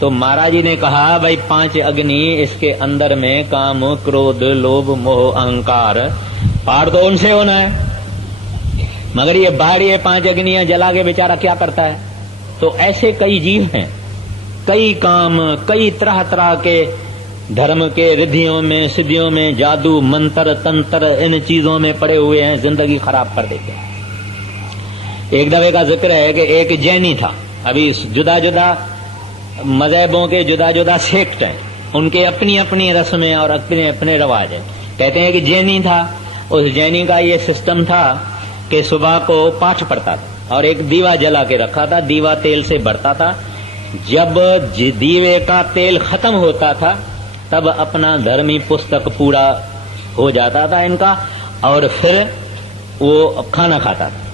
तो महाराज जी ने कहा, भाई 5 अग्नि, इसके अंदर में काम क्रोध लोभ मोह अहंकार, पार तो उनसे होना है, मगर ये बाहर ये 5 अग्नियां जला के बेचारा क्या करता है। तो ऐसे कई जीव हैं, कई काम, कई तरह तरह के धर्म के रिद्धियों में, सिद्धियों में, जादू मंत्र तंत्र, इन चीजों में पड़े हुए हैं, जिंदगी खराब कर देते हैं। एक दफे का जिक्र है कि एक जैनी था। अभी जुदा जुदा मजहबों के जुदा जुदा सेक्ट हैं, उनके अपनी अपनी रस्में और अपने अपने रवाज हैं। कहते हैं कि जैनी था, उस जैनी का ये सिस्टम था कि सुबह को पाठ पढ़ता था और एक दीवा जला के रखा था, दीवा तेल से भरता था। जब दीवे का तेल खत्म होता था तब अपना धर्मी पुस्तक पूरा हो जाता था इनका, और फिर वो खाना खाता था।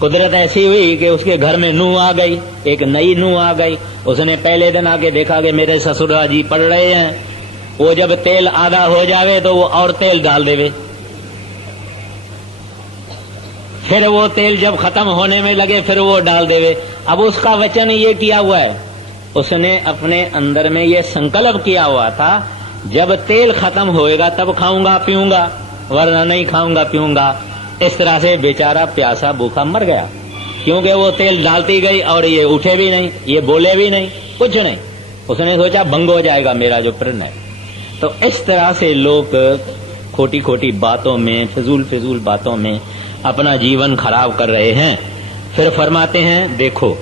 कुदरत ऐसी हुई कि उसके घर में नूह आ गई, एक नई नूह आ गई। उसने पहले दिन आके देखा कि मेरे ससुरा जी पढ़ रहे हैं। वो जब तेल आधा हो जावे तो वो और तेल डाल देवे, फिर वो तेल जब खत्म होने में लगे फिर वो डाल देवे। अब उसका वचन ये किया हुआ है, उसने अपने अंदर में ये संकल्प किया हुआ था, जब तेल खत्म होएगा तब खाऊंगा पीऊंगा, वरना नहीं खाऊंगा पीऊंगा। इस तरह से बेचारा प्यासा भूखा मर गया, क्योंकि वो तेल डालती गई और ये उठे भी नहीं, ये बोले भी नहीं, कुछ नहीं। उसने सोचा भंग हो जाएगा मेरा जो प्रण है। तो इस तरह से लोग खोटी खोटी बातों में, फिजूल फिजूल बातों में अपना जीवन खराब कर रहे हैं। फिर फरमाते हैं देखो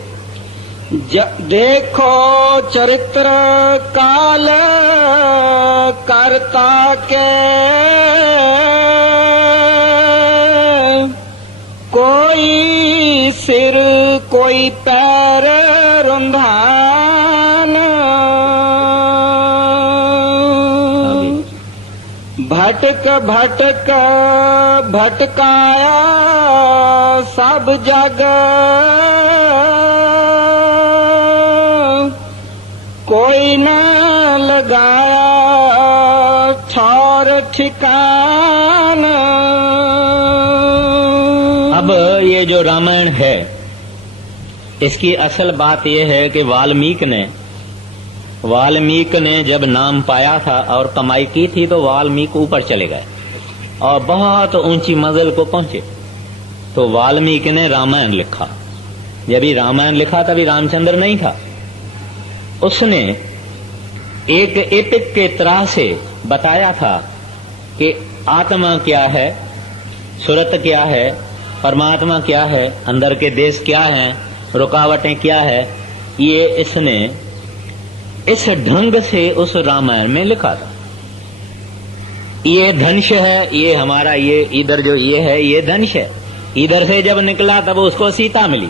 देखो चरित्र काल करता के, कोई सिर कोई पैर रुंधान, भटक भटक भटकाया सब जग, कोई न लगाया ठौर ठिकान। अब ये जो रामायण है इसकी असल बात यह है कि वाल्मीकि ने जब नाम पाया था और कमाई की थी तो वाल्मीकि ऊपर चले गए और बहुत ऊंची मंजिल को पहुंचे। तो वाल्मीकि ने रामायण लिखा। जब ये रामायण लिखा तभी रामचंद्र नहीं था। उसने एक एपिक के तरह से बताया था कि आत्मा क्या है, सुरत क्या है, परमात्मा क्या है, अंदर के देश क्या हैं, रुकावटें क्या है। ये इसने इस ढंग से उस रामायण में लिखा था। ये धनुष है, ये हमारा, ये इधर जो ये है ये धनुष है। इधर से जब निकला तब उसको सीता मिली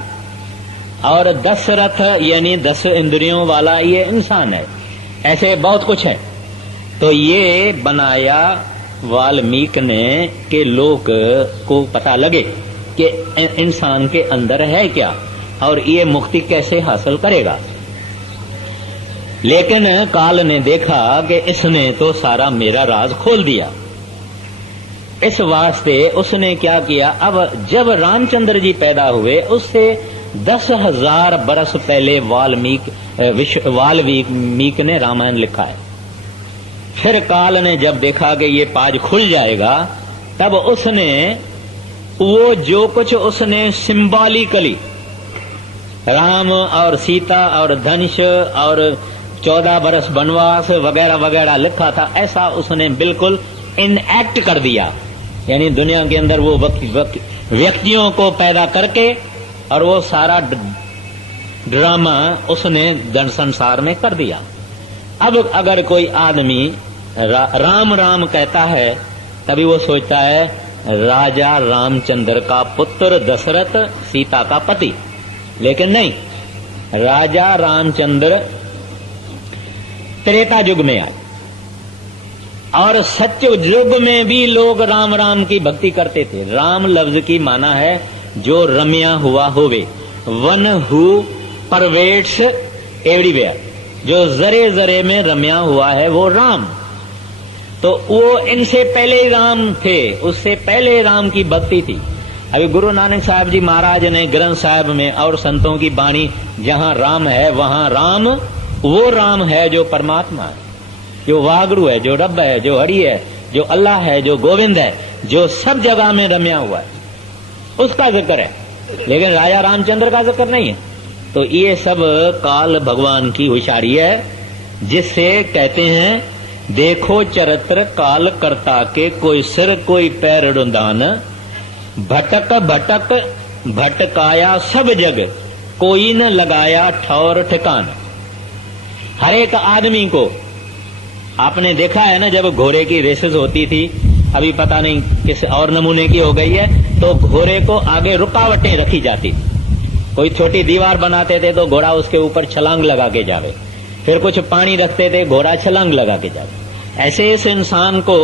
और 10 रथ यानी 10 इंद्रियों वाला ये इंसान है। ऐसे बहुत कुछ है। तो ये बनाया वाल्मीकि ने कि लोग को पता लगे कि इंसान के अंदर है क्या और ये मुक्ति कैसे हासिल करेगा। लेकिन काल ने देखा कि इसने तो सारा मेरा राज खोल दिया। इस वास्ते उसने क्या किया, अब जब रामचंद्र जी पैदा हुए उससे 10,000 बरस पहले वाल्मीकि ने रामायण लिखा है। फिर काल ने जब देखा कि ये पाज खुल जाएगा तब उसने वो जो कुछ उसने सिंबॉलिकली राम और सीता और धनुष और 14 बरस वनवास वगैरह वगैरह लिखा था, ऐसा उसने बिल्कुल इनएक्ट कर दिया। यानी दुनिया के अंदर वो व्यक्तियों को पैदा करके और वो सारा ड्रामा उसने संसार में कर दिया। अब अगर कोई आदमी राम राम कहता है तभी वो सोचता है राजा रामचंद्र का पुत्र दशरथ सीता का पति। लेकिन नहीं, राजा रामचंद्र त्रेता युग में आए और सत्य युग में भी लोग राम राम की भक्ति करते थे। राम लफ्ज की माना है जो रम्या हुआ होवे, वन हु परवेट्स एवरीवेयर, जो जरे जरे में रम्या हुआ है वो राम। तो वो इनसे पहले ही राम थे, उससे पहले राम की भक्ति थी। अभी गुरु नानक साहब जी महाराज ने ग्रंथ साहब में और संतों की बाणी, जहां राम है वहां राम वो राम है जो परमात्मा है, जो वागड़ू है, जो रब है, जो हरि है, जो अल्लाह है, जो गोविंद है, जो सब जगह में रम्या हुआ है, उसका जिक्र है। लेकिन राजा रामचंद्र का जिक्र नहीं है। तो ये सब काल भगवान की होशियारी है, जिससे कहते हैं देखो चरित्र काल करता के, कोई सिर कोई पैर रुंधान, भटक भटक भटकाया सब जग, कोई न लगाया ठौर ठिकान। हर एक आदमी को आपने देखा है ना, जब घोड़े की रेसेस होती थी, अभी पता नहीं किस और नमूने की हो गई है, तो घोड़े को आगे रुकावटें रखी जाती थी। कोई छोटी दीवार बनाते थे तो घोड़ा उसके ऊपर छलांग लगा के जावे, फिर कुछ पानी रखते थे घोड़ा छलांग लगा के जावे। ऐसे इस इंसान को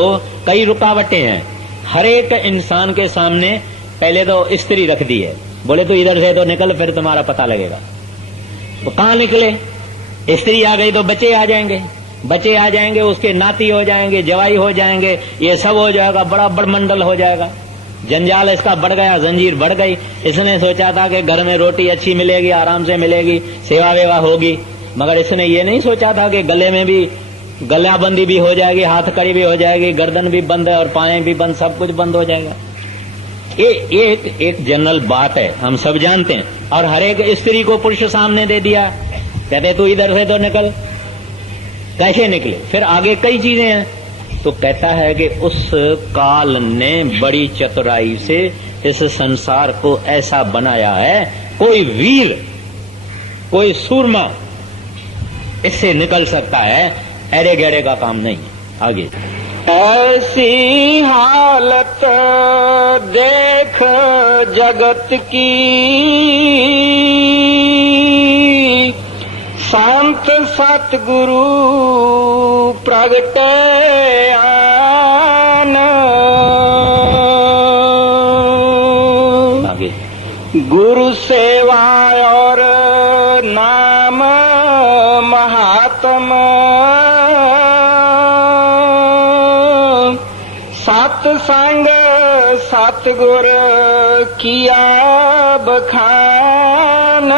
कई रुकावटें हैं। हर एक इंसान के सामने पहले तो स्त्री रख दी है, बोले तो इधर से तो निकल फिर तुम्हारा पता लगेगा। तो कहां निकले? स्त्री आ गई तो बच्चे आ जाएंगे, बच्चे आ जाएंगे उसके नाती हो जाएंगे, जवाई हो जाएंगे, ये सब हो जाएगा, बड़ा बड़मंडल हो जाएगा। जंजाल इसका बढ़ गया, जंजीर बढ़ गई। इसने सोचा था कि घर में रोटी अच्छी मिलेगी, आराम से मिलेगी, सेवा वेवा होगी, मगर इसने ये नहीं सोचा था कि गले में भी गलाबंदी भी हो जाएगी, हाथ कड़ी भी हो जाएगी, गर्दन भी बंद है और पाए भी बंद, सब कुछ बंद हो जाएगा। ये एक जनरल बात है, हम सब जानते हैं। और हर एक स्त्री को पुरुष सामने दे दिया, कहते तू इधर से तो निकल। कैसे निकले? फिर आगे कई चीजें हैं। तो कहता है कि उस काल ने बड़ी चतुराई से इस संसार को ऐसा बनाया है, कोई वीर, कोई सूरमा इससे निकल सकता है, एरे गहरे का काम नहीं। आगे ऐसी हालत देख जगत की, संत सतगुरु प्रगटे आन। आगे गुरु सेवा और नाम महात्मा, सत्संग सतगुर किया बखान।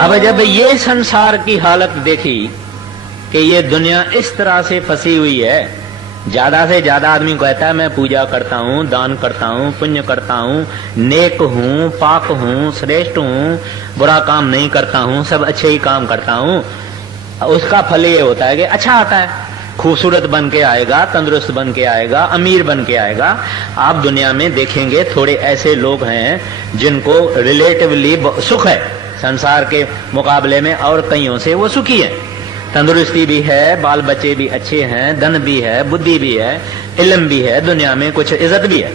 अब जब ये संसार की हालत देखी कि ये दुनिया इस तरह से फंसी हुई है, ज्यादा से ज्यादा आदमी कहता है मैं पूजा करता हूँ, दान करता हूँ, पुण्य करता हूँ, नेक हूँ, पाक हूँ, श्रेष्ठ हूँ, बुरा काम नहीं करता हूँ, सब अच्छे ही काम करता हूँ। उसका फल ये होता है कि अच्छा आता है, खूबसूरत बन के आएगा, तंदुरुस्त बन के आएगा, अमीर बन के आएगा। आप दुनिया में देखेंगे थोड़े ऐसे लोग हैं जिनको रिलेटिवली सुख है संसार के मुकाबले में, और कईयों से वो सुखी है। तंदुरुस्ती भी है, बाल बच्चे भी अच्छे हैं, धन भी है, बुद्धि भी है, इल्म भी है, दुनिया में कुछ इज्जत भी है।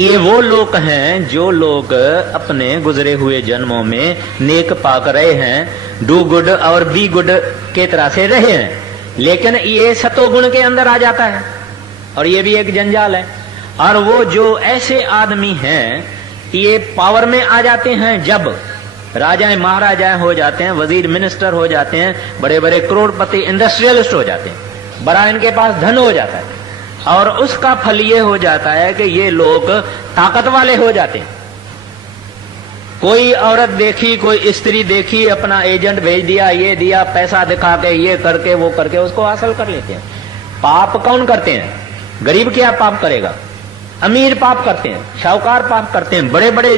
ये वो लोग हैं जो लोग अपने गुजरे हुए जन्मों में नेक पाक रहे हैं, डू गुड और बी गुड के तरह से रहे हैं, लेकिन ये सतोगुण के अंदर आ जाता है और ये भी एक जंजाल है। और वो जो ऐसे आदमी हैं ये पावर में आ जाते हैं, जब राजाएं महाराजाएं हो जाते हैं, वजीर मिनिस्टर हो जाते हैं, बड़े बड़े करोड़पति इंडस्ट्रियलिस्ट हो जाते हैं, बड़ा इनके पास धन हो जाता है, और उसका फल ये हो जाता है कि ये लोग ताकत वाले हो जाते हैं। कोई औरत देखी, कोई स्त्री देखी, अपना एजेंट भेज दिया, ये दिया, पैसा दिखा के, ये करके वो करके उसको हासिल कर लेते हैं। पाप कौन करते हैं? गरीब क्या पाप करेगा? अमीर पाप करते हैं, शाहूकार पाप करते हैं, बड़े बड़े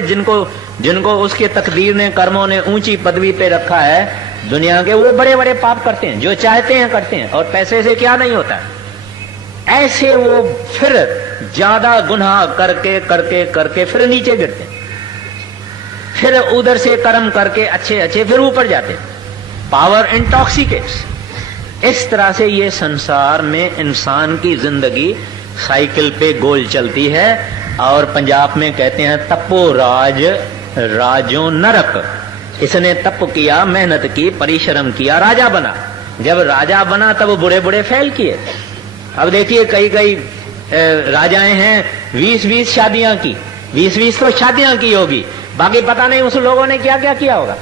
जिनको उसके तकदीर ने, कर्मों ने ऊंची पदवी पे रखा है दुनिया के, वो बड़े बड़े पाप करते हैं, जो चाहते हैं करते हैं, और पैसे से क्या नहीं होता है। ऐसे वो फिर ज्यादा गुनाह करके करके करके फिर नीचे गिरते हैं, फिर उधर से कर्म करके अच्छे अच्छे फिर ऊपर जाते हैं। पावर इंटॉक्सिकेट्स। इस तरह से ये संसार में इंसान की जिंदगी साइकिल पे गोल चलती है। और पंजाब में कहते हैं तपो राज राजो नरक। इसने तप किया, मेहनत की, परिश्रम किया, राजा बना। जब राजा बना तब बुरे बुरे फेल किए। अब देखिए कई कई राजाएं हैं 20-20 शादियां की, 20-20 तो शादियां की होगी, बाकी पता नहीं उस लोगों ने क्या क्या किया होगा।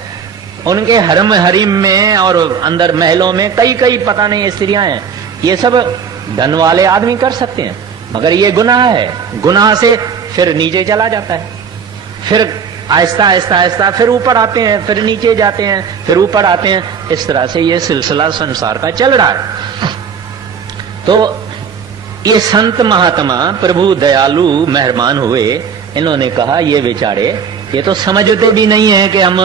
उनके हरम हरीम में और अंदर महलों में कई कई पता नहीं स्त्रियां हैं। ये सब धन वाले आदमी कर सकते हैं, मगर ये गुनाह है। गुनाह से फिर नीचे चला जाता है, फिर आहिस्ता आहिस्ता आहिस्ता फिर ऊपर आते हैं, फिर नीचे जाते हैं, फिर ऊपर आते हैं। इस तरह से ये सिलसिला संसार का चल रहा है। तो ये संत महात्मा प्रभु दयालु मेहरबान हुए, इन्होंने कहा ये बेचारे ये तो समझते भी नहीं है कि हम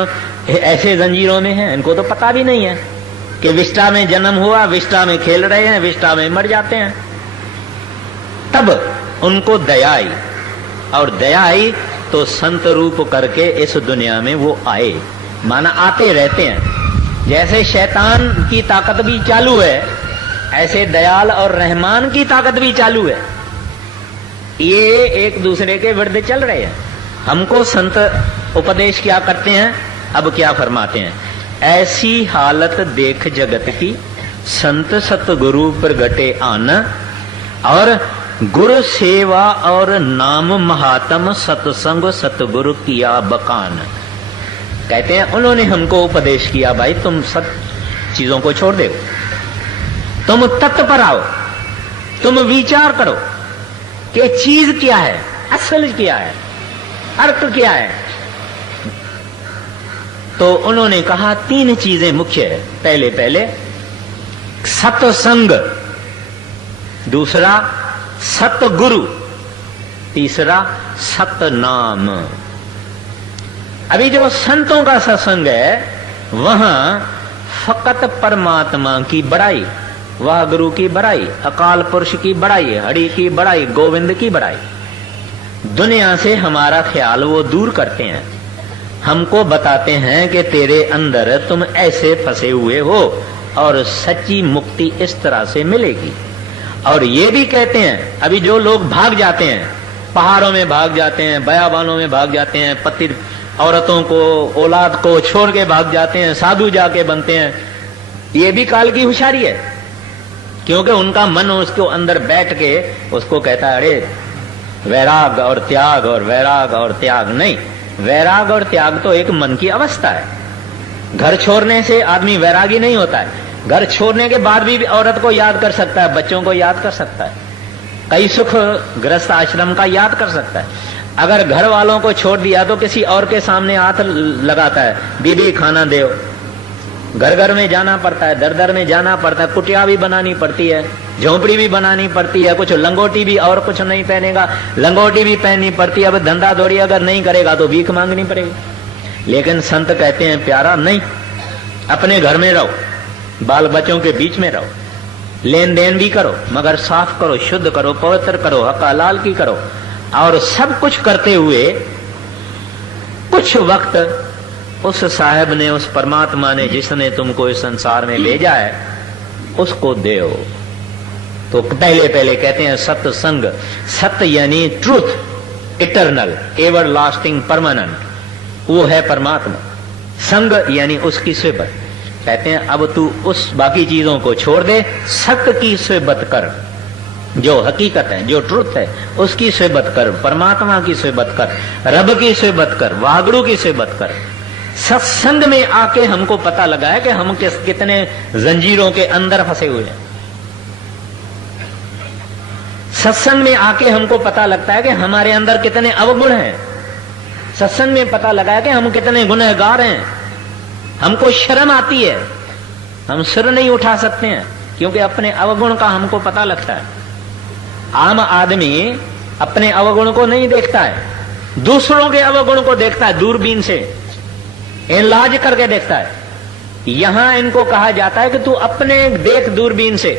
ऐसे जंजीरों में हैं। इनको तो पता भी नहीं है कि विष्टा में जन्म हुआ, विष्टा में खेल रहे हैं, विष्टा में मर जाते हैं। तब उनको दया आई, और दया आई तो संत रूप करके इस दुनिया में वो आए। माना आते रहते हैं। जैसे शैतान की ताकत भी चालू है, ऐसे दयाल और रहमान की ताकत भी चालू है। ये एक दूसरे के विरुद्ध चल रहे हैं। हमको संत उपदेश क्या करते हैं, अब क्या फरमाते हैं? ऐसी हालत देख जगत की, संत सतगुरु प्रगटे आन, और गुरु सेवा और नाम महात्म, सत्संग सतगुरु किया बकान। कहते हैं उन्होंने हमको उपदेश किया, भाई तुम सब चीजों को छोड़ दो, तुम तत्व पर आओ, तुम विचार करो कि चीज क्या है, असल क्या है, अर्थ क्या है। तो उन्होंने कहा 3 चीजें मुख्य है। पहले सत्संग, दूसरा सतगुरु, तीसरा सतनाम। अभी जो संतों का सत्संग है वहां फकत परमात्मा की बड़ाई, वह गुरु की बड़ाई, अकाल पुरुष की बड़ाई, हरि की बड़ाई, गोविंद की बड़ाई। दुनिया से हमारा ख्याल वो दूर करते हैं, हमको बताते हैं कि तेरे अंदर तुम ऐसे फंसे हुए हो और सच्ची मुक्ति इस तरह से मिलेगी। और ये भी कहते हैं, अभी जो लोग भाग जाते हैं, पहाड़ों में भाग जाते हैं, बयाबानों में भाग जाते हैं, पति औरतों को, औलाद को छोड़ के भाग जाते हैं, साधु जाके बनते हैं, ये भी काल की होशियारी है। क्योंकि उनका मन उसको अंदर बैठ के उसको कहता है अरे वैराग और त्याग और वैराग और त्याग। नहीं, वैराग और त्याग तो एक मन की अवस्था है। घर छोड़ने से आदमी वैरागी नहीं होता है, घर छोड़ने के बाद भी औरत को याद कर सकता है, बच्चों को याद कर सकता है, कई सुख ग्रस्त आश्रम का याद कर सकता है। अगर घर वालों को छोड़ दिया तो किसी और के सामने हाथ लगाता है, दीदी खाना दे। घर घर में जाना पड़ता है, दर दर में जाना पड़ता है, कुटिया भी बनानी पड़ती है, झोंपड़ी भी बनानी पड़ती है, कुछ लंगोटी भी, और कुछ नहीं पहनेगा लंगोटी भी पहननी पड़ती है। अब धंधा दौड़ी अगर नहीं करेगा तो भीख मांगनी पड़ेगी। लेकिन संत कहते हैं प्यारा नहीं, अपने घर में रहो, बाल बच्चों के बीच में रहो, लेन देन भी करो, मगर साफ करो, शुद्ध करो, पवित्र करो, हक हलाल की करो। और सब कुछ करते हुए कुछ वक्त उस साहब ने, उस परमात्मा ने, जिसने तुमको इस संसार में भेजा है, उसको दो। तो पहले पहले कहते हैं सत्संग, सत्य यानी truth, eternal, ever lasting, permanent, वो है परमात्मा। संग यानी उसकी सोबत। कहते हैं अब तू उस बाकी चीजों को छोड़ दे, सत्य की सोबत कर, जो हकीकत है, जो ट्रुथ है, उसकी सोबत कर, परमात्मा की सोबत कर, रब की सोबत कर, वागड़ू की सोबत कर। सत्संग में आके हमको पता लगा है कि हम कितने जंजीरों के अंदर फंसे हुए हैं। सत्संग में आके हमको पता लगता है कि हमारे अंदर कितने अवगुण हैं। सत्संग में पता लगा है कि हम कितने गुनहगार हैं। हमको शर्म आती है, हम सिर नहीं उठा सकते हैं, क्योंकि अपने अवगुण का हमको पता लगता है। आम आदमी अपने अवगुण को नहीं देखता है, दूसरों के अवगुण को देखता है, दूरबीन से इलाज करके देखता है। यहां इनको कहा जाता है कि तू अपने देख दूरबीन से,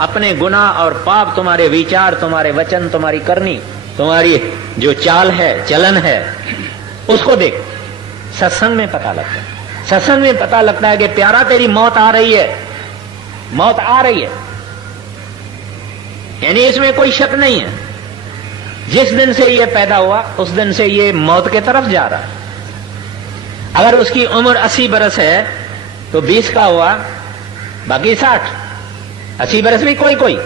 अपने गुनाह और पाप, तुम्हारे विचार, तुम्हारे वचन, तुम्हारी करनी, तुम्हारी जो चाल है, चलन है, उसको देख। सत्संग में पता लगता है, सत्संग में पता लगता है कि प्यारा तेरी मौत आ रही है, मौत आ रही है, यानी इसमें कोई शक नहीं है। जिस दिन से ये पैदा हुआ उस दिन से ये मौत के तरफ जा रहा है। अगर उसकी उम्र 80 बरस है तो 20 का हुआ, बाकी 60, 80 बरस भी कोई कोई,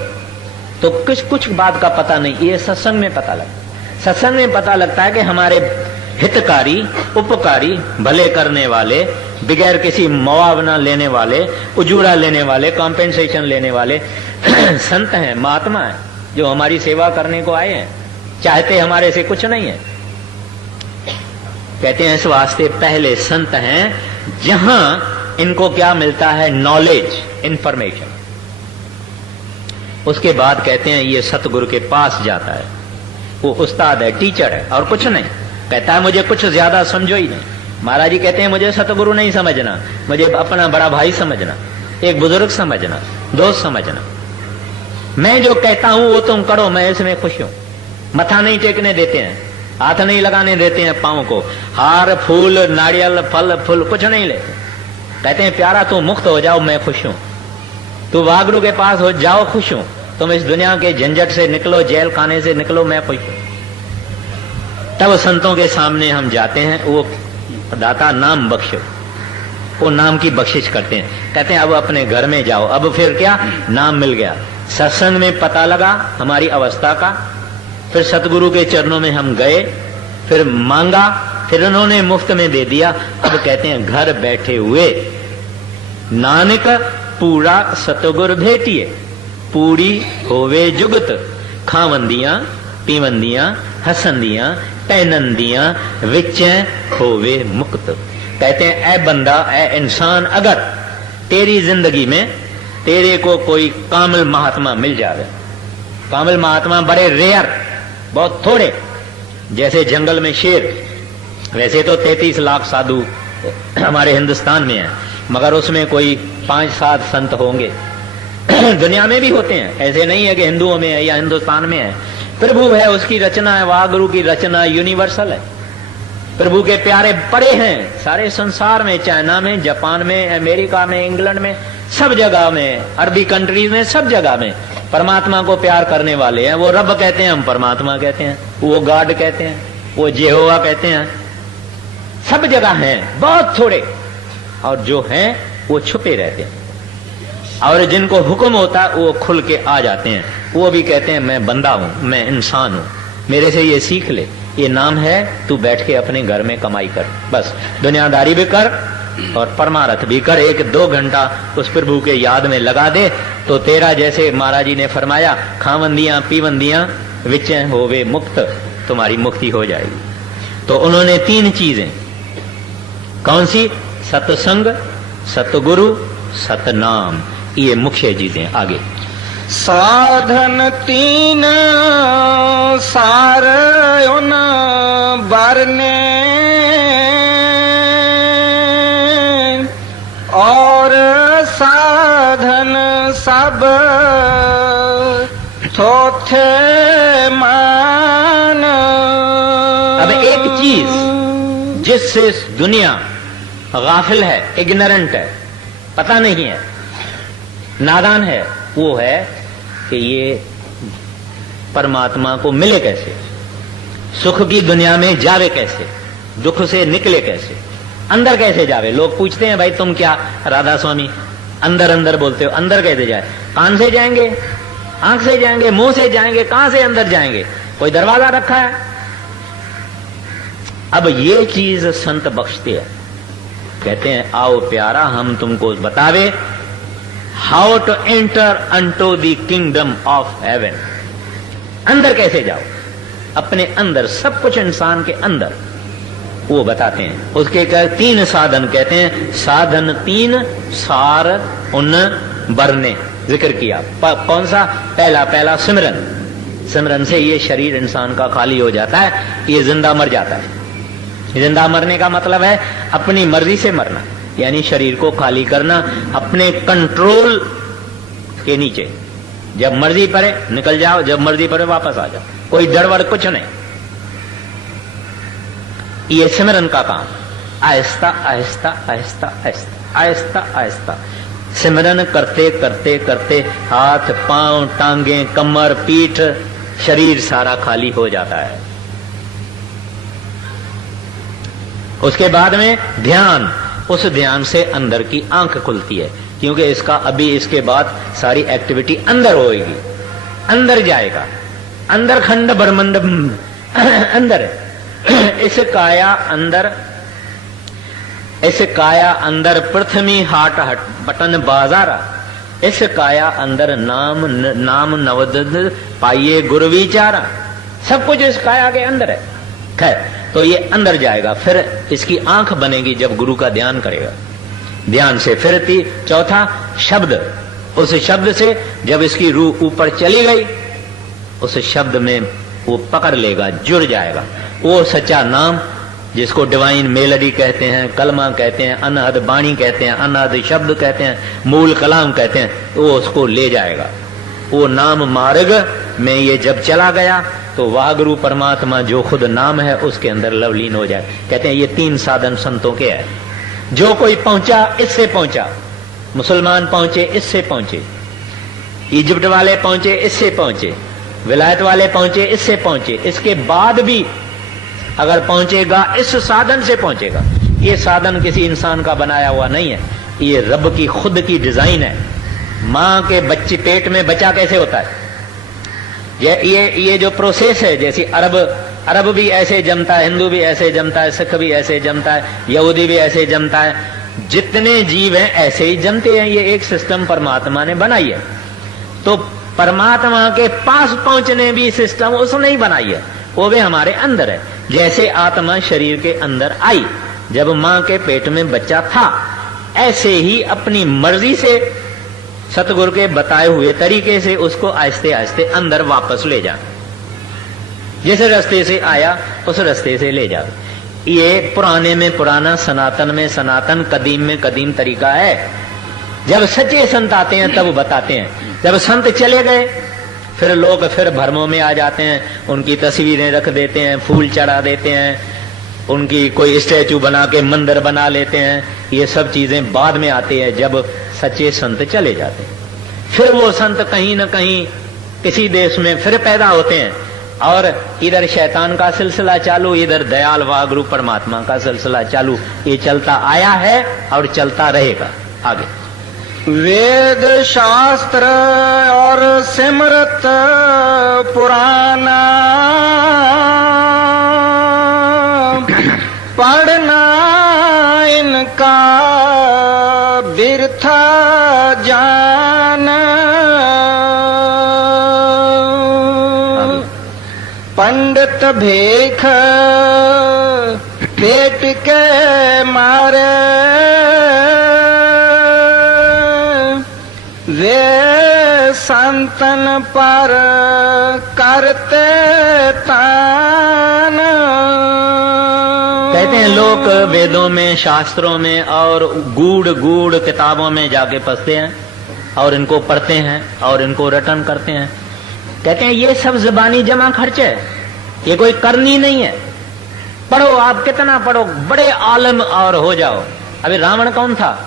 तो कुछ बात का पता नहीं। ये सत्संग में पता लगता, सत्संग में पता लगता है कि हमारे हितकारी, उपकारी, भले करने वाले, बगैर किसी मुआवजा लेने वाले, उजूरा लेने वाले, कॉम्पेंसेशन लेने वाले संत हैं, महात्मा हैं, जो हमारी सेवा करने को आए हैं, चाहते हमारे से कुछ नहीं है। कहते हैं इस वास्ते पहले संत हैं जहां इनको क्या मिलता है, नॉलेज, इंफॉर्मेशन। उसके बाद कहते हैं ये सतगुरु के पास जाता है, वो उस्ताद है, टीचर है, और कुछ नहीं। कहता है मुझे कुछ ज्यादा समझो ही नहीं। महाराज जी कहते हैं मुझे सतगुरु नहीं समझना, मुझे अपना बड़ा भाई समझना, एक बुजुर्ग समझना, दोस्त समझना। मैं जो कहता हूं वो तुम करो, मैं इसमें खुश हूं। मथा नहीं टेकने देते हैं, हाथ नहीं लगाने देते हैं पांव को, हार फूल नारियल फल फूल कुछ नहीं लेते। कहते हैं प्यारा तू मुक्त हो जाओ, मैं खुश हूं। तू वागड़ू के पास हो जाओ, खुश हूं। तुम इस दुनिया के झंझट से निकलो, जेल खाने से निकलो, मैं खुश हूं। तब संतों के सामने हम जाते हैं, वो दाता नाम बख्शो, वो नाम की बख्शिश करते हैं। कहते हैं अब अपने घर में जाओ। अब फिर क्या, नाम मिल गया, सत्संग में पता लगा हमारी अवस्था का, फिर सतगुरु के चरणों में हम गए, फिर मांगा, फिर उन्होंने मुफ्त में दे दिया। अब कहते हैं घर बैठे हुए नानक पूरा सतगुर भेटिए, पूरी होवे जुगत, खावंदियां पीवंदियां हसंदियां पहनंदियां विचै होवे मुक्त। कहते हैं ऐ बंदा, ऐ इंसान, अगर तेरी जिंदगी में तेरे को कोई कामिल महात्मा मिल जाए, कामिल महात्मा बड़े रेयर, बहुत थोड़े, जैसे जंगल में शेर, वैसे तो 33 लाख साधु हमारे हिंदुस्तान में है, मगर उसमें कोई 5-7 संत होंगे, दुनिया में भी होते हैं, ऐसे नहीं है कि हिंदुओं में है या हिंदुस्तान में है। प्रभु है, उसकी रचना है, वाहगुरु की रचना यूनिवर्सल है। प्रभु के प्यारे पड़े हैं सारे संसार में, चाइना में, जापान में, अमेरिका में, इंग्लैंड में, सब जगह में, अरबी कंट्रीज में, सब जगह में परमात्मा को प्यार करने वाले हैं। वो रब कहते हैं, हम परमात्मा कहते हैं, वो गॉड कहते हैं, वो जेहोवा कहते हैं। सब जगह हैं, बहुत थोड़े, और जो हैं वो छुपे रहते हैं, और जिनको हुक्म होता है वो खुल के आ जाते हैं। वो भी कहते हैं मैं बंदा हूं, मैं इंसान हूं, मेरे से ये सीख ले, ये नाम है, तू बैठ के अपने घर में कमाई कर, बस दुनियादारी भी कर और परमारथ भी कर। 1-2 घंटा उस प्रभु के याद में लगा दे तो तेरा, जैसे महाराज जी ने फरमाया, खावंदियां पीवंदियां विचें होवे मुक्त, तुम्हारी मुक्ति हो जाएगी। तो उन्होंने 3 चीजें, कौन सी? सत्संग, सतगुरु, सतनाम, ये मुख्य चीजें। आगे साधन 3 सार उन बरने, और साधन सब थोथे मान। अब एक चीज जिससे दुनिया गाफिल है, इग्नोरेंट है, पता नहीं है, नादान है, वो है कि ये परमात्मा को मिले कैसे, सुख की दुनिया में जावे कैसे, दुख से निकले कैसे, अंदर कैसे जावे। लोग पूछते हैं भाई तुम क्या राधा स्वामी अंदर अंदर बोलते हो, अंदर कैसे जाए? कान से जाएंगे, आंख से जाएंगे, मुंह से जाएंगे, कहां से अंदर जाएंगे? कोई दरवाजा रखा है? अब ये चीज संत बख्शते हैं, कहते हैं आओ प्यारा हम तुमको बतावे how to enter unto the kingdom of heaven. अंदर कैसे जाओ, अपने अंदर, सब कुछ इंसान के अंदर, वो बताते हैं। उसके 3 साधन कहते हैं, साधन 3 सार उन बरने, जिक्र किया। कौन सा? पहला सिमरन। सिमरन से ये शरीर इंसान का खाली हो जाता है, ये जिंदा मर जाता है। जिंदा मरने का मतलब है अपनी मर्जी से मरना, यानी शरीर को खाली करना अपने कंट्रोल के नीचे। जब मर्जी पड़े निकल जाओ, जब मर्जी पड़े वापस आ जाओ, कोई डर कुछ नहीं। ये सिमरन का काम, आहिस्ता आहिस्ता आहिस्ता आहिस्ता आहिस्ता आहिस्ता सिमरन करते करते करते हाथ पांव टांगे कमर पीठ शरीर सारा खाली हो जाता है। उसके बाद में ध्यान, उस ध्यान से अंदर की आंख खुलती है, क्योंकि इसका अभी इसके बाद सारी एक्टिविटी अंदर होएगी, अंदर जाएगा, अंदर खंड ब्रह्मांड अंदर है। इस काया अंदर पृथ्वी हाट हट बटन बाजारा, इस काया अंदर नाम नवद पाइये गुरु विचारा, सब कुछ इस काया के अंदर है। खैर, तो ये अंदर जाएगा, फिर इसकी आंख बनेगी जब गुरु का ध्यान करेगा। ध्यान से फिर चौथा शब्द, उस शब्द से जब इसकी रूह ऊपर चली गई, उस शब्द में वो पकड़ लेगा, जुड़ जाएगा। वो सच्चा नाम जिसको डिवाइन मेलोडी कहते हैं, कलमा कहते हैं, अनहद बाणी कहते हैं, अनहद शब्द कहते हैं, मूल कलाम कहते हैं, वो उसको ले जाएगा। वो नाम मार्ग में ये जब चला गया तो वाहगुरु परमात्मा जो खुद नाम है उसके अंदर लवलीन हो जाए। कहते हैं ये 3 साधन संतों के हैं। जो कोई पहुंचा इससे पहुंचा, मुसलमान पहुंचे इससे पहुंचे, इजिप्ट वाले पहुंचे इससे पहुंचे, विलायत वाले पहुंचे इससे पहुंचे, इसके बाद भी अगर पहुंचेगा इस साधन से पहुंचेगा। ये साधन किसी इंसान का बनाया हुआ नहीं है, ये रब की खुद की डिजाइन है। मां के बच्चे पेट में बच्चा कैसे होता है, ये जो प्रोसेस है, जैसे अरब भी ऐसे जमता है, हिंदू भी ऐसे जमता है, सिख भी ऐसे जमता है, यहूदी भी ऐसे जमता है, जितने जीव हैं ऐसे ही जमते हैं। ये एक सिस्टम परमात्मा ने बनाई है। तो परमात्मा के पास पहुंचने भी सिस्टम उसने ही बनाई है, वो भी हमारे अंदर है। जैसे आत्मा शरीर के अंदर आई जब मां के पेट में बच्चा था, ऐसे ही अपनी मर्जी से सतगुरु के बताए हुए तरीके से उसको आहिस्ते आहिस्ते अंदर वापस ले जा। जिस रास्ते से आया उस रास्ते से ले जा। ये पुराने में पुराना, सनातन में सनातन, कदीम में कदीम तरीका है। जब सच्चे संत आते हैं तब बताते हैं। जब संत चले गए फिर लोग फिर भ्रमों में आ जाते हैं, उनकी तस्वीरें रख देते हैं, फूल चढ़ा देते हैं, उनकी कोई स्टैचू बना के मंदिर बना लेते हैं। ये सब चीजें बाद में आती है जब सच्चे संत चले जाते हैं। फिर वो संत कहीं न कहीं किसी देश में फिर पैदा होते हैं और इधर शैतान का सिलसिला चालू, इधर दयाल वागुरु परमात्मा का सिलसिला चालू। ये चलता आया है और चलता रहेगा आगे। वेद शास्त्र और सिमरत पुराना पढ़ना इनका बिरथा जाना। पंडित भेख पेट के मारे वे संतन पर करते तान। कहते हैं लोग वेदों में, शास्त्रों में और गूढ़ गूढ़ किताबों में जाके फंसते हैं और इनको पढ़ते हैं और इनको रटन करते हैं। कहते हैं ये सब ज़बानी जमा खर्च है, ये कोई करनी नहीं है। पढ़ो, आप कितना पढ़ो, बड़े आलम और हो जाओ। अभी रावण कौन था?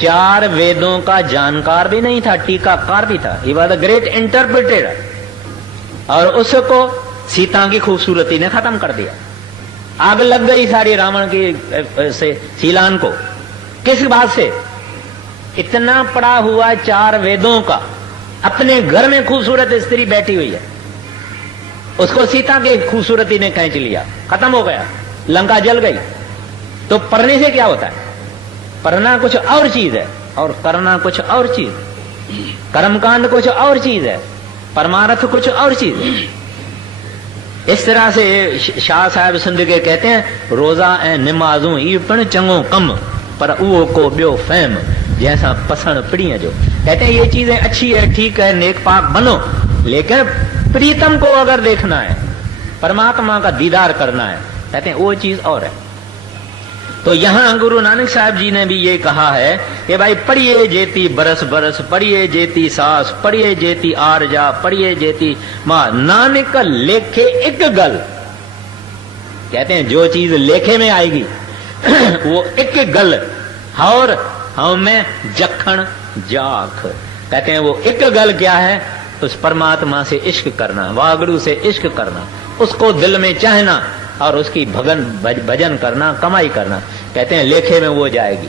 4 वेदों का जानकार भी नहीं था, टीकाकार भी था। He was a great interpreter. और उसको सीता की खूबसूरती ने खत्म कर दिया। आग लग गई सारी रावण की से सीलान को। किस बात से? इतना पड़ा हुआ 4 वेदों का, अपने घर में खूबसूरत स्त्री बैठी हुई है, उसको सीता की खूबसूरती ने खींच लिया, खत्म हो गया, लंका जल गई। तो पढ़ने से क्या होता है? पढ़ना कुछ और चीज है और करना कुछ और चीज। कर्मकांड कुछ और चीज है, परमार्थ कुछ और चीज है। इस तरह से शाह साहब सिंध के कहते हैं, रोजा ऐं निमाजू ई पिण चङो कम पर उहो को ॿियो फहम जैसा पसंद पिड़िया जो। कहते हैं ये चीजें अच्छी है, ठीक है, नेक पाक बनो, लेकिन प्रीतम को अगर देखना है, परमात्मा का दीदार करना है, कहते हैं वो चीज और है। तो यहां गुरु नानक साहब जी ने भी ये कहा है कि भाई पढ़िए जेती बरस बरस, पढ़िए जेती सास, पढ़िए जेती आरजा, पढ़िए जेती मां, नानक लेखे एक गल। कहते हैं जो चीज लेखे में आएगी वो एक गल, और हमें जखण जाख। कहते हैं वो एक गल क्या है? उस परमात्मा से इश्क करना, वागुरु से इश्क करना, उसको दिल में चाहना और उसकी भजन करना, कमाई करना। कहते हैं लेखे में वो जाएगी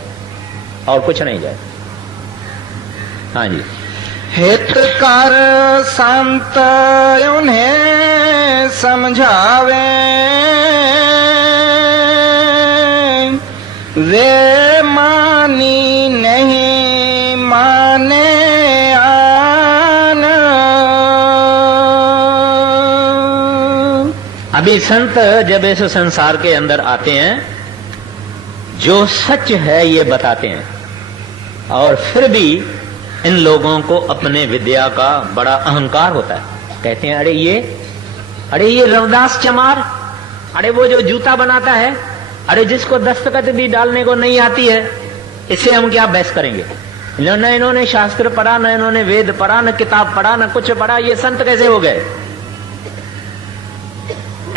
और कुछ नहीं जाए। हाँ जी। हितकार संत उन्हें समझावे, वे मानी नहीं माने आन। अभी संत जब इस संसार के अंदर आते हैं, जो सच है ये बताते हैं, और फिर भी इन लोगों को अपने विद्या का बड़ा अहंकार होता है। कहते हैं अरे ये रविदास चमार, अरे वो जो जूता बनाता है, अरे जिसको दस्तखत भी डालने को नहीं आती है, इससे हम क्या बहस करेंगे? न इन्होंने शास्त्र पढ़ा, न इन्होंने वेद पढ़ा, न किताब पढ़ा, न कुछ पढ़ा, ये संत कैसे हो गए?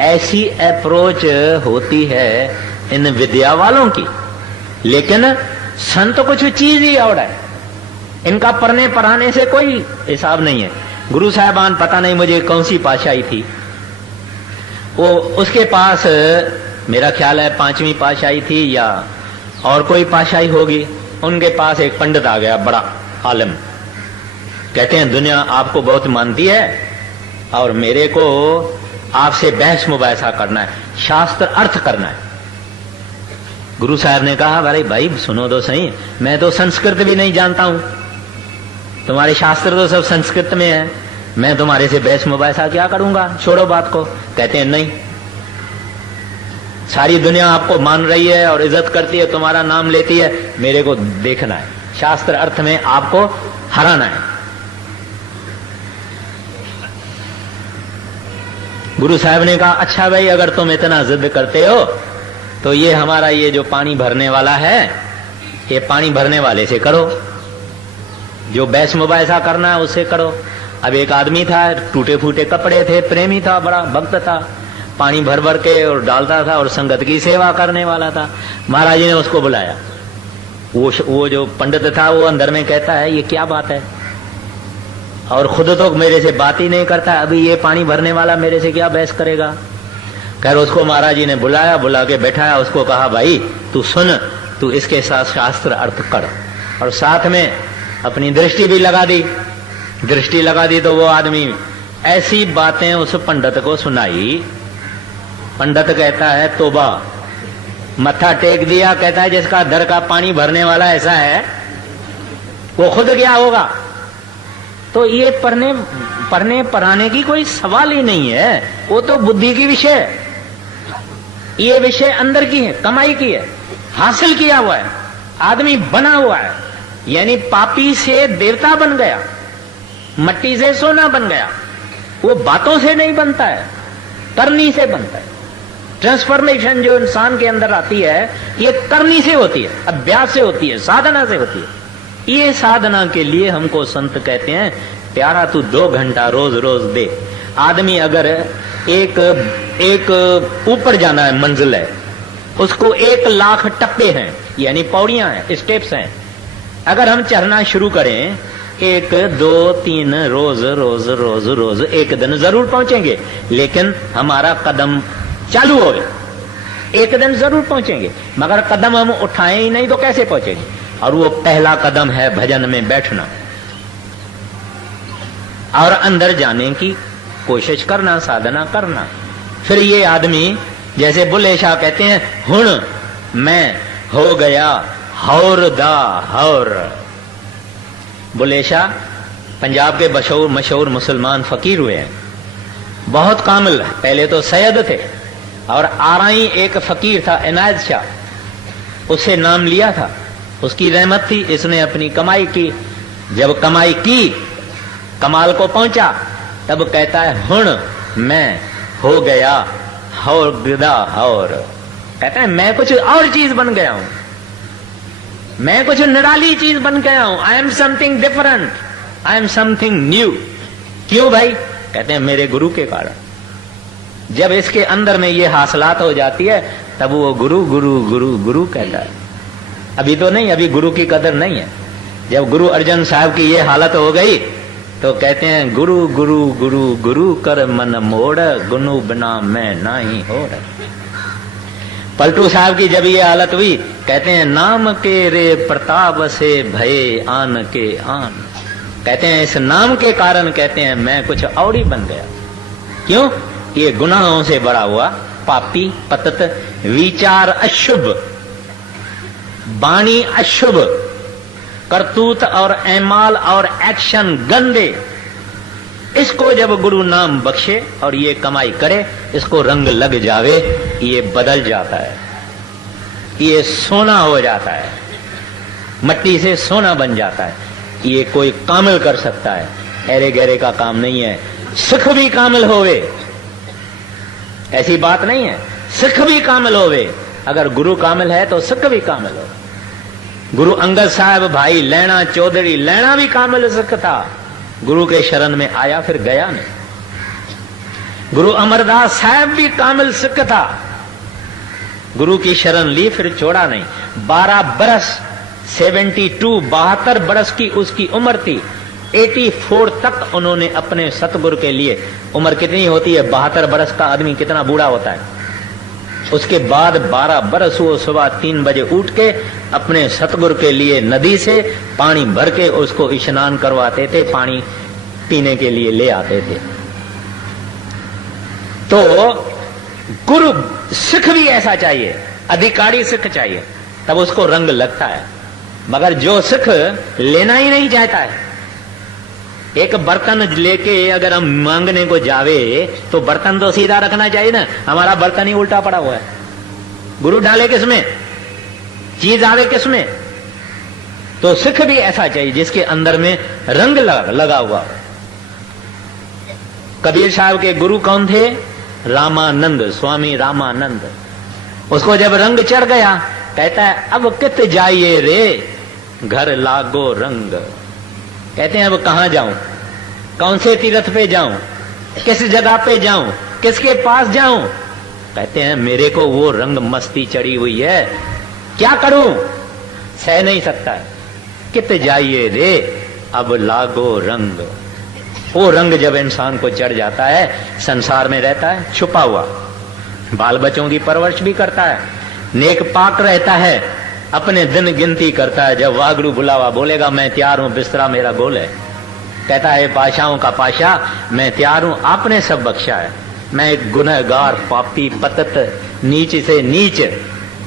ऐसी अप्रोच होती है इन विद्या वालों की। लेकिन संत कुछ चीज ही और है, इनका पढ़ने पढ़ाने से कोई हिसाब नहीं है। गुरु साहबान पता नहीं मुझे कौन सी पातशाही थी, वो उसके पास मेरा ख्याल है 5वीं पातशाही थी या और कोई पातशाही होगी। उनके पास एक पंडित आ गया, बड़ा आलिम। कहते हैं दुनिया आपको बहुत मानती है और मेरे को आपसे बहस मुबाहिसा करना है, शास्त्र अर्थ करना है। गुरु साहब ने कहा अरे भाई सुनो तो सही, मैं तो संस्कृत भी नहीं जानता हूं, तुम्हारे शास्त्र तो सब संस्कृत में है, मैं तुम्हारे से बहस मुबाहिसा क्या करूंगा, छोड़ो बात को। कहते हैं नहीं, सारी दुनिया आपको मान रही है और इज्जत करती है, तुम्हारा नाम लेती है, मेरे को देखना है, शास्त्र अर्थ में आपको हराना है। गुरु साहब ने कहा अच्छा भाई अगर तुम इतना जिद करते हो तो ये हमारा ये जो पानी भरने वाला है, ये पानी भरने वाले से करो। जो वैष्णव वैसा करना है उससे करो। अब एक आदमी था, टूटे फूटे कपड़े थे, प्रेमी था, बड़ा भक्त था, पानी भर भर के और डालता था और संगत की सेवा करने वाला था। महाराज जी ने उसको बुलाया। वो जो पंडित था वो अंदर में कहता है ये क्या बात है, और खुद तो मेरे से बात ही नहीं करता, अभी ये पानी भरने वाला मेरे से क्या बहस करेगा। खैर उसको महाराज जी ने बुलाया, बुला के बैठाया, उसको कहा भाई तू सुन, तू इसके साथ शास्त्र अर्थ कर, और साथ में अपनी दृष्टि भी लगा दी। दृष्टि लगा दी तो वो आदमी ऐसी बातें उस पंडित को सुनाई। पंडित कहता है तोबा, मत्था टेक दिया, कहता है जिसका दर का पानी भरने वाला ऐसा है वो खुद क्या होगा। तो ये पढ़ने पढ़ाने की कोई सवाल ही नहीं है, वो तो बुद्धि की विषय है। ये विषय अंदर की है, कमाई की है, हासिल किया हुआ है, आदमी बना हुआ है। यानी पापी से देवता बन गया, मट्टी से सोना बन गया। वो बातों से नहीं बनता है, करनी से बनता है। ट्रांसफॉर्मेशन जो इंसान के अंदर आती है ये करनी से होती है, अभ्यास से होती है, साधना से होती है। ये साधना के लिए हमको संत कहते हैं प्यारा तू 2 घंटा रोज रोज दे। आदमी अगर एक ऊपर जाना है, मंजिल है, उसको 1 लाख टप्पे हैं, यानी पौड़ियां हैं, स्टेप्स हैं। अगर हम चढ़ना शुरू करें 1 2 3 रोज रोज रोज रोज, एक दिन जरूर पहुंचेंगे, लेकिन हमारा कदम चालू हो, एक दिन जरूर पहुंचेंगे, मगर कदम हम उठाएं ही नहीं तो कैसे पहुंचेंगे। और वो पहला कदम है भजन में बैठना और अंदर जाने की कोशिश करना, साधना करना। फिर ये आदमी जैसे बुल्ले शाह कहते हैं, हुण मैं हो गया हौर दा हौर। बुल्ले शाह पंजाब के मशहूर मुसलमान फकीर हुए हैं, बहुत कामिल। पहले तो सैयद थे और आराई एक फकीर था इनायत शाह, उससे नाम लिया था, उसकी रहमत थी, इसने अपनी कमाई की। जब कमाई की, कमाल को पहुंचा, तब कहता है हुण मैं हो गया हौर गिदा हौर। कहता है मैं कुछ और चीज बन गया हूं, मैं कुछ निराली चीज बन गया हूं। I am something different, I am something new. क्यों भाई? कहते हैं मेरे गुरु के कारण। जब इसके अंदर में ये हासिलात हो जाती है तब वो गुरु गुरु गुरु गुरु कहता है। अभी तो नहीं, अभी गुरु की कदर नहीं है। जब गुरु अर्जन साहब की ये हालत हो गई तो कहते हैं गुरु गुरु गुरु गुरु कर मन मोड़, गुनु बिना मैं नाही हो। पलटू साहब की जब ये हालत हुई, कहते हैं नाम के रे प्रताप से भये आन के आन। कहते हैं इस नाम के कारण कहते हैं मैं कुछ और ही बन गया। क्यों? ये गुनाहों से बड़ा हुआ, पापी, पतित, विचार अशुभ, वाणी अशुभ, करतूत और ऐमाल और एक्शन गंदे। इसको जब गुरु नाम बख्शे और ये कमाई करे, इसको रंग लग जावे, ये बदल जाता है, ये सोना हो जाता है, मट्टी से सोना बन जाता है। ये कोई कामिल कर सकता है, ऐरे गहरे का काम नहीं है। सिख भी कामिल होवे, ऐसी बात नहीं है, सिख भी कामिल होवे। अगर गुरु कामिल है तो सिख भी कामिल हो। गुरु अंगद साहब भाई लैणा चौधरी, लैणा भी कामिल सिख था, गुरु के शरण में आया फिर गया नहीं। गुरु अमरदास साहब भी कामिल सिख था, गुरु की शरण ली फिर छोड़ा नहीं। 12 बरस 72 बरस की उसकी उम्र थी। 84 तक उन्होंने अपने सतगुरु के लिए, उम्र कितनी होती है 72 बरस का आदमी कितना बूढ़ा होता है। उसके बाद 12 बरस वो सुबह 3 बजे उठ के अपने सतगुरु के लिए नदी से पानी भर के उसको स्नान करवाते थे, पानी पीने के लिए ले आते थे। तो गुरु सिख भी ऐसा चाहिए, अधिकारी सिख चाहिए, तब उसको रंग लगता है। मगर जो सिख लेना ही नहीं चाहता है, एक बर्तन लेके अगर हम मांगने को जावे तो बर्तन तो सीधा रखना चाहिए ना, हमारा बर्तन ही उल्टा पड़ा हुआ है। गुरु डाले किसमें, चीज आवे किसमें? तो सिख भी ऐसा चाहिए जिसके अंदर में रंग लगा हुआ। कबीर साहब के गुरु कौन थे? रामानंद, स्वामी रामानंद। उसको जब रंग चढ़ गया, कहता है अब कित जाइए रे घर लागो रंग। कहते हैं अब कहाँ जाऊं, कौन से तीर्थ पे जाऊं, किस जगह पे जाऊं, किसके पास जाऊं? कहते हैं मेरे को वो रंग मस्ती चढ़ी हुई है, क्या करूं, सह नहीं सकता। कित जाइए रे अब लागो रंग। वो रंग जब इंसान को चढ़ जाता है, संसार में रहता है छुपा हुआ, बाल बच्चों की परवरिश भी करता है, नेक पाक रहता है, अपने दिन गिनती करता है। जब वागड़ू बुलावा बोलेगा मैं तैयार हूं, बिस्तरा मेरा गोल है, कहता है पाशाओं का पाशा मैं तैयार हूं, आपने सब बख्शा है, मैं एक गुनहगार पापी पतत नीच से नीच,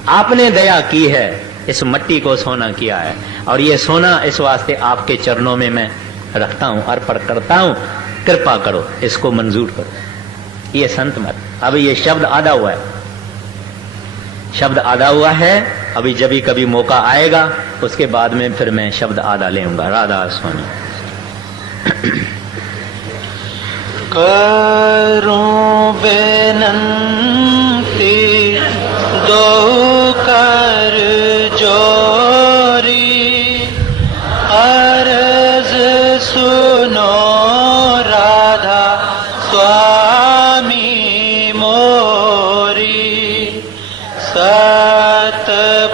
आपने दया की है, इस मट्टी को सोना किया है, और ये सोना इस वास्ते आपके चरणों में मैं रखता हूं, अर्पण करता हूं, कृपा करो, इसको मंजूर करो। ये संत मत। अभी ये शब्द आधा हुआ है, शब्द आधा हुआ है, अभी जब भी कभी मौका आएगा उसके बाद में फिर मैं शब्द आधा लेऊंगा। राधा स्वामी। करूं बेनंती दो कर जोरी, अर्ज सुनो राधा स्वामी मोरी। सत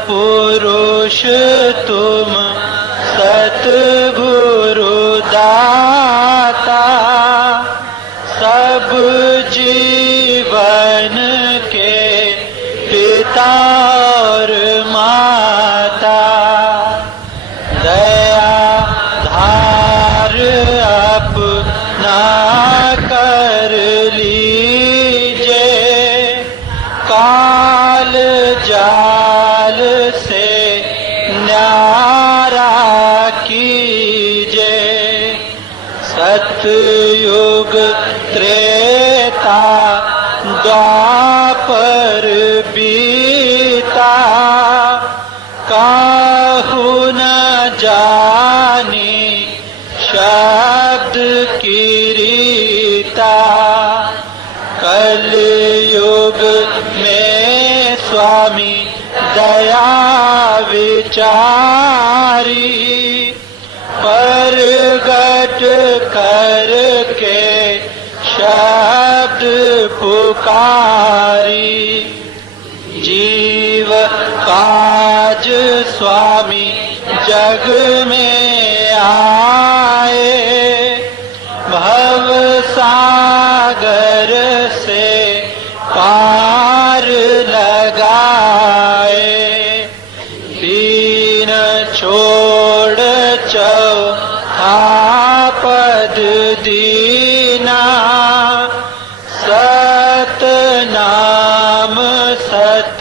पुरुष तुम सतगुरु दाता, सब जीवन के पिता और माता। दया धार अपना कर लीजे, काल जाल से न्यारा कीजे। सतयुग त्रेता द्वापर बीता, काहू न जानी शब्द की रीता। कलयुग में स्वामी दया विचारी, परगट करके शब्द पुकारी। जीव काज स्वामी जग में आए, भव सागर से पार लगाए। दीन छोड़ चौथा पद दीना, सत नाम सत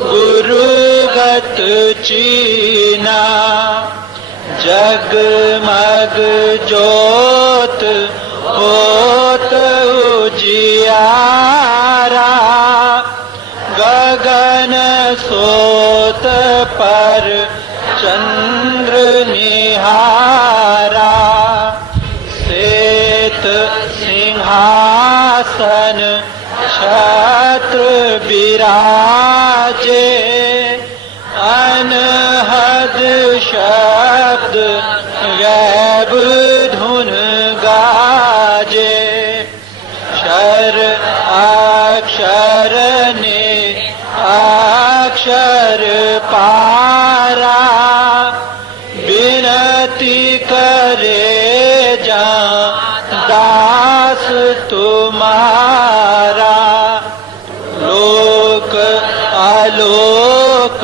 गुरुगत चीना। जगमग जोत होत उजियारा, गगन सोत पर चंद्र निहारा। श्वेत सिंहासन छत्र विराजे, अनहद शब्द गैब धुन गाजे। क्षर अक्षर ने अक्षर पारा, विनती करे जा दास तुम्हारा। लोक आलोक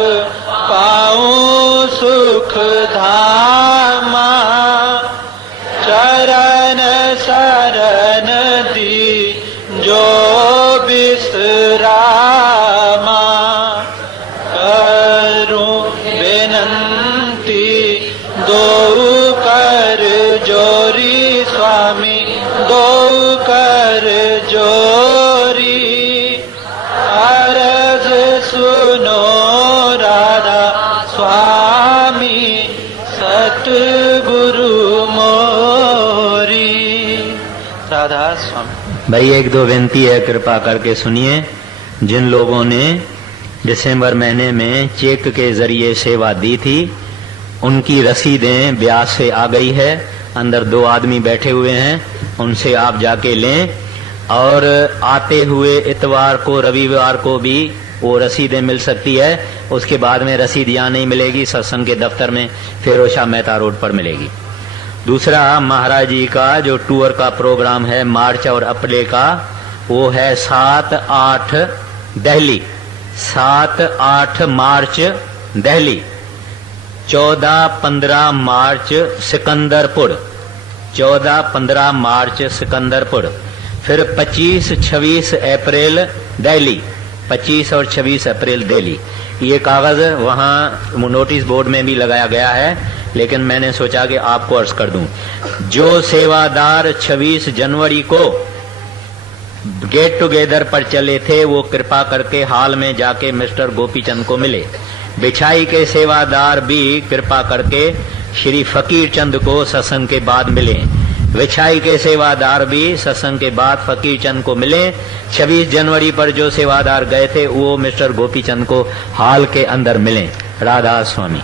पाऊं सुख धामा, चरण शरण दी जो विश्रामा। करूं बेनंती दो कर जोरी, स्वामी दो कर जोरी। अर्ज सुनो राधा स्वामी सतगुरु मोरी। राधा स्वामी। भाई एक दो विनती है, कृपा करके सुनिए। जिन लोगों ने दिसंबर महीने में चेक के जरिए सेवा दी थी, उनकी रसीदें ब्याज से आ गई है, अंदर 2 आदमी बैठे हुए हैं, उनसे आप जाके लें। और आते हुए इतवार को, रविवार को भी वो रसीदें मिल सकती है। उसके बाद में रसीद यहाँ नहीं मिलेगी, सत्संग के दफ्तर में फिरोज शाह मेहता रोड पर मिलेगी। दूसरा, महाराज जी का जो टूर का प्रोग्राम है मार्च और अप्रैल का, वो है 7-8 दिल्ली, 7-8 मार्च दिल्ली, 14-15 मार्च सिकंदरपुर, 14-15 मार्च सिकंदरपुर, फिर 25-26 अप्रैल दिल्ली, 25 और 26 अप्रैल दिल्ली। ये कागज वहाँ नोटिस बोर्ड में भी लगाया गया है, लेकिन मैंने सोचा कि आपको अर्ज कर दूं। जो सेवादार 26 जनवरी को गेट टुगेदर पर चले थे, वो कृपा करके हाल में जाके मिस्टर गोपीचंद को मिले। बिछाई के सेवादार भी कृपा करके श्री फकीर चंद को सत्संग के बाद मिले। विछाई के सेवादार भी सत्संग के बाद फकीर चंद को मिले। 26 जनवरी पर जो सेवादार गए थे वो मिस्टर गोपीचंद को हाल के अंदर मिले। राधा स्वामी।